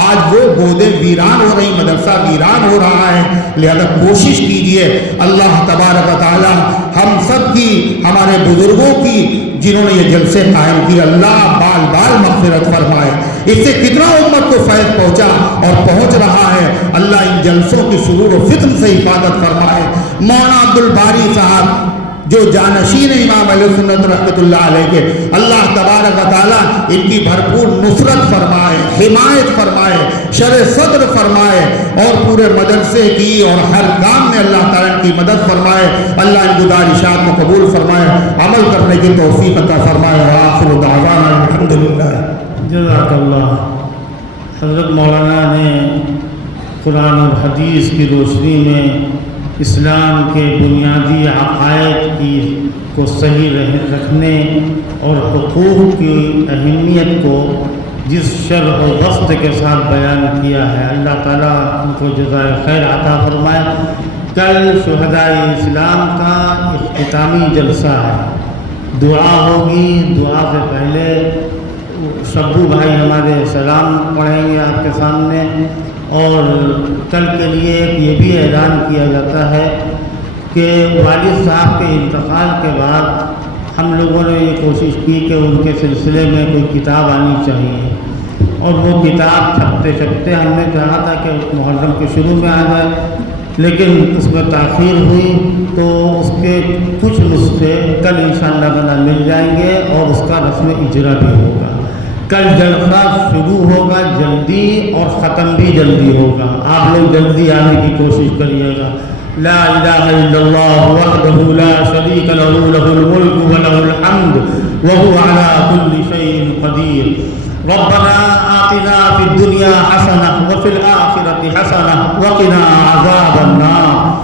آج وہ گودیں ویران ہو رہی، مدرسہ ویران ہو رہا ہے۔ لہذا کوشش کیجئے، اللہ تبارک و تعالی ہم سب کی، ہمارے بزرگوں کی جنہوں نے یہ جلسے قائم کیے، اللہ بال بال مغفرت فرمائے۔ اس سے کتنا امت کو فیض پہنچا اور پہنچ رہا ہے، اللہ ان جلسوں کی شرور و فتن سے حفاظت فرمائے۔ مولانا عبد الباری صاحب جو جانشین امام علیہ سنت رحمۃ اللہ علیہ کے، اللہ تبارک و تعالیٰ ان کی بھرپور نصرت فرمائے، حمایت فرمائے، شرح صدر فرمائے، اور پورے مدرسے کی اور ہر کام میں اللہ تعالیٰ کی مدد فرمائے۔ اللہ ان گزارشات کو قبول فرمائے، عمل کرنے کی توفیق عطا فرمائے۔ آخر دعوانا الحمدللہ۔ جزاک اللہ۔ حضرت مولانا نے قرآن اور حدیث کی روشنی میں اسلام کے بنیادی عقائد کو صحیح رکھنے اور حقوق کی اہمیت کو جس شرح و بسط کے ساتھ بیان کیا ہے، اللہ تعالیٰ ان کو جزائے خیر عطا فرمائے۔ کل شہدائے اسلام کا اختتامی جلسہ ہے، دعا ہوگی۔ دعا سے پہلے شبو بھائی ہمارے سلام پڑھیں گے آپ کے سامنے، اور کل کے لیے یہ بھی اعلان کیا جاتا ہے کہ والد صاحب کے انتقال کے بعد ہم لوگوں نے یہ کوشش کی کہ ان کے سلسلے میں کوئی کتاب آنی چاہیے، اور وہ کتاب چھپتے چھپتے ہم نے چاہا تھا کہ محرم کے شروع میں آ جائے، لیکن اس میں تاخیر ہوئی، تو اس کے کچھ نسخے کل انشاءاللہ تعالیٰ مل جائیں گے، اور اس کا رسم اجرا بھی ہوگا۔ کل جلسہ شروع ہوگا جلدی اور ختم بھی جلدی ہوگا، آپ لوگ جلدی آنے کی کوشش کریے گا۔ لا الہ الا اللہ وحدہ لا شریک لہ لہ الملک ولہ الحمد وہو علی کل شیء قدیر۔ ربنا آتنا فی الدنیا حسنہ وفی الآخرۃ حسنہ وقنا عذاب النار۔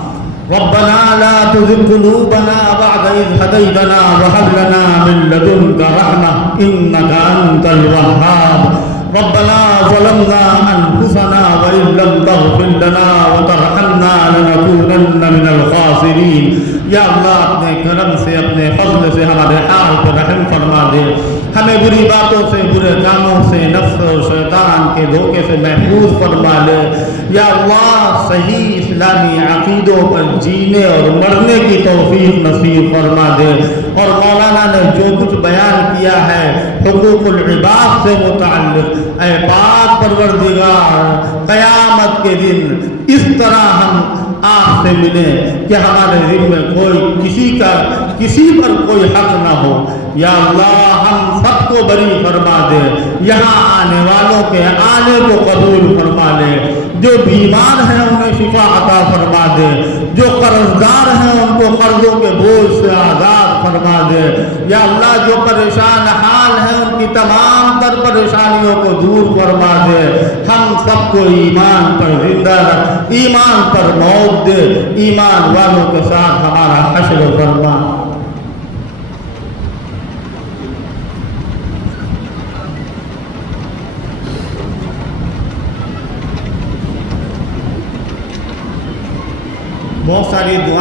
ربنا لا تزغ قلوبنا بعد إذ هديتنا وهب لنا من لدنك رحمة إنك أنت الوهاب۔ ربنا ظلمنا أنفسنا وإن لم تغفر لنا وترحمنا لنكونن من الخاسرين۔ یا اللہ اپنے کرم سے، اپنے فضل سے ہمارے حال پر رحم فرما دے، ہمیں بری باتوں سے، برے کاموں سے، نفس اور شیطان کے دھوکے سے محفوظ فرما لے۔ یا اللہ صحیح اسلامی عقیدوں پر جینے اور مرنے کی توفیق نصیب فرما دے، اور مولانا نے جو کچھ بیان کیا ہے حقوق العباد سے متعلق، اے پاک پروردگار قیامت کے دن اس طرح ہم آپ سے ملیں کہ ہمارے دل میں کوئی کسی پر کوئی حق نہ ہو۔ یا اللہ ہم سب کو بری فرما دے، یہاں آنے والوں کے آنے کو قبول فرما لے، جو بیمار ہیں انہیں شفا عطا فرما دے، جو قرضدار ہیں ان کو قرضوں کے بوجھ سے آزاد فرما دے، یا اللہ جو پریشان حال ہیں ان کی تمام تر پریشانیوں کو دور فرما دے، ہم سب کو ایمان پر زندہ رکھ، ایمان پر موت دے، ایمان والوں کے ساتھ ہمارا حشر فرما۔ بہت ساری دعا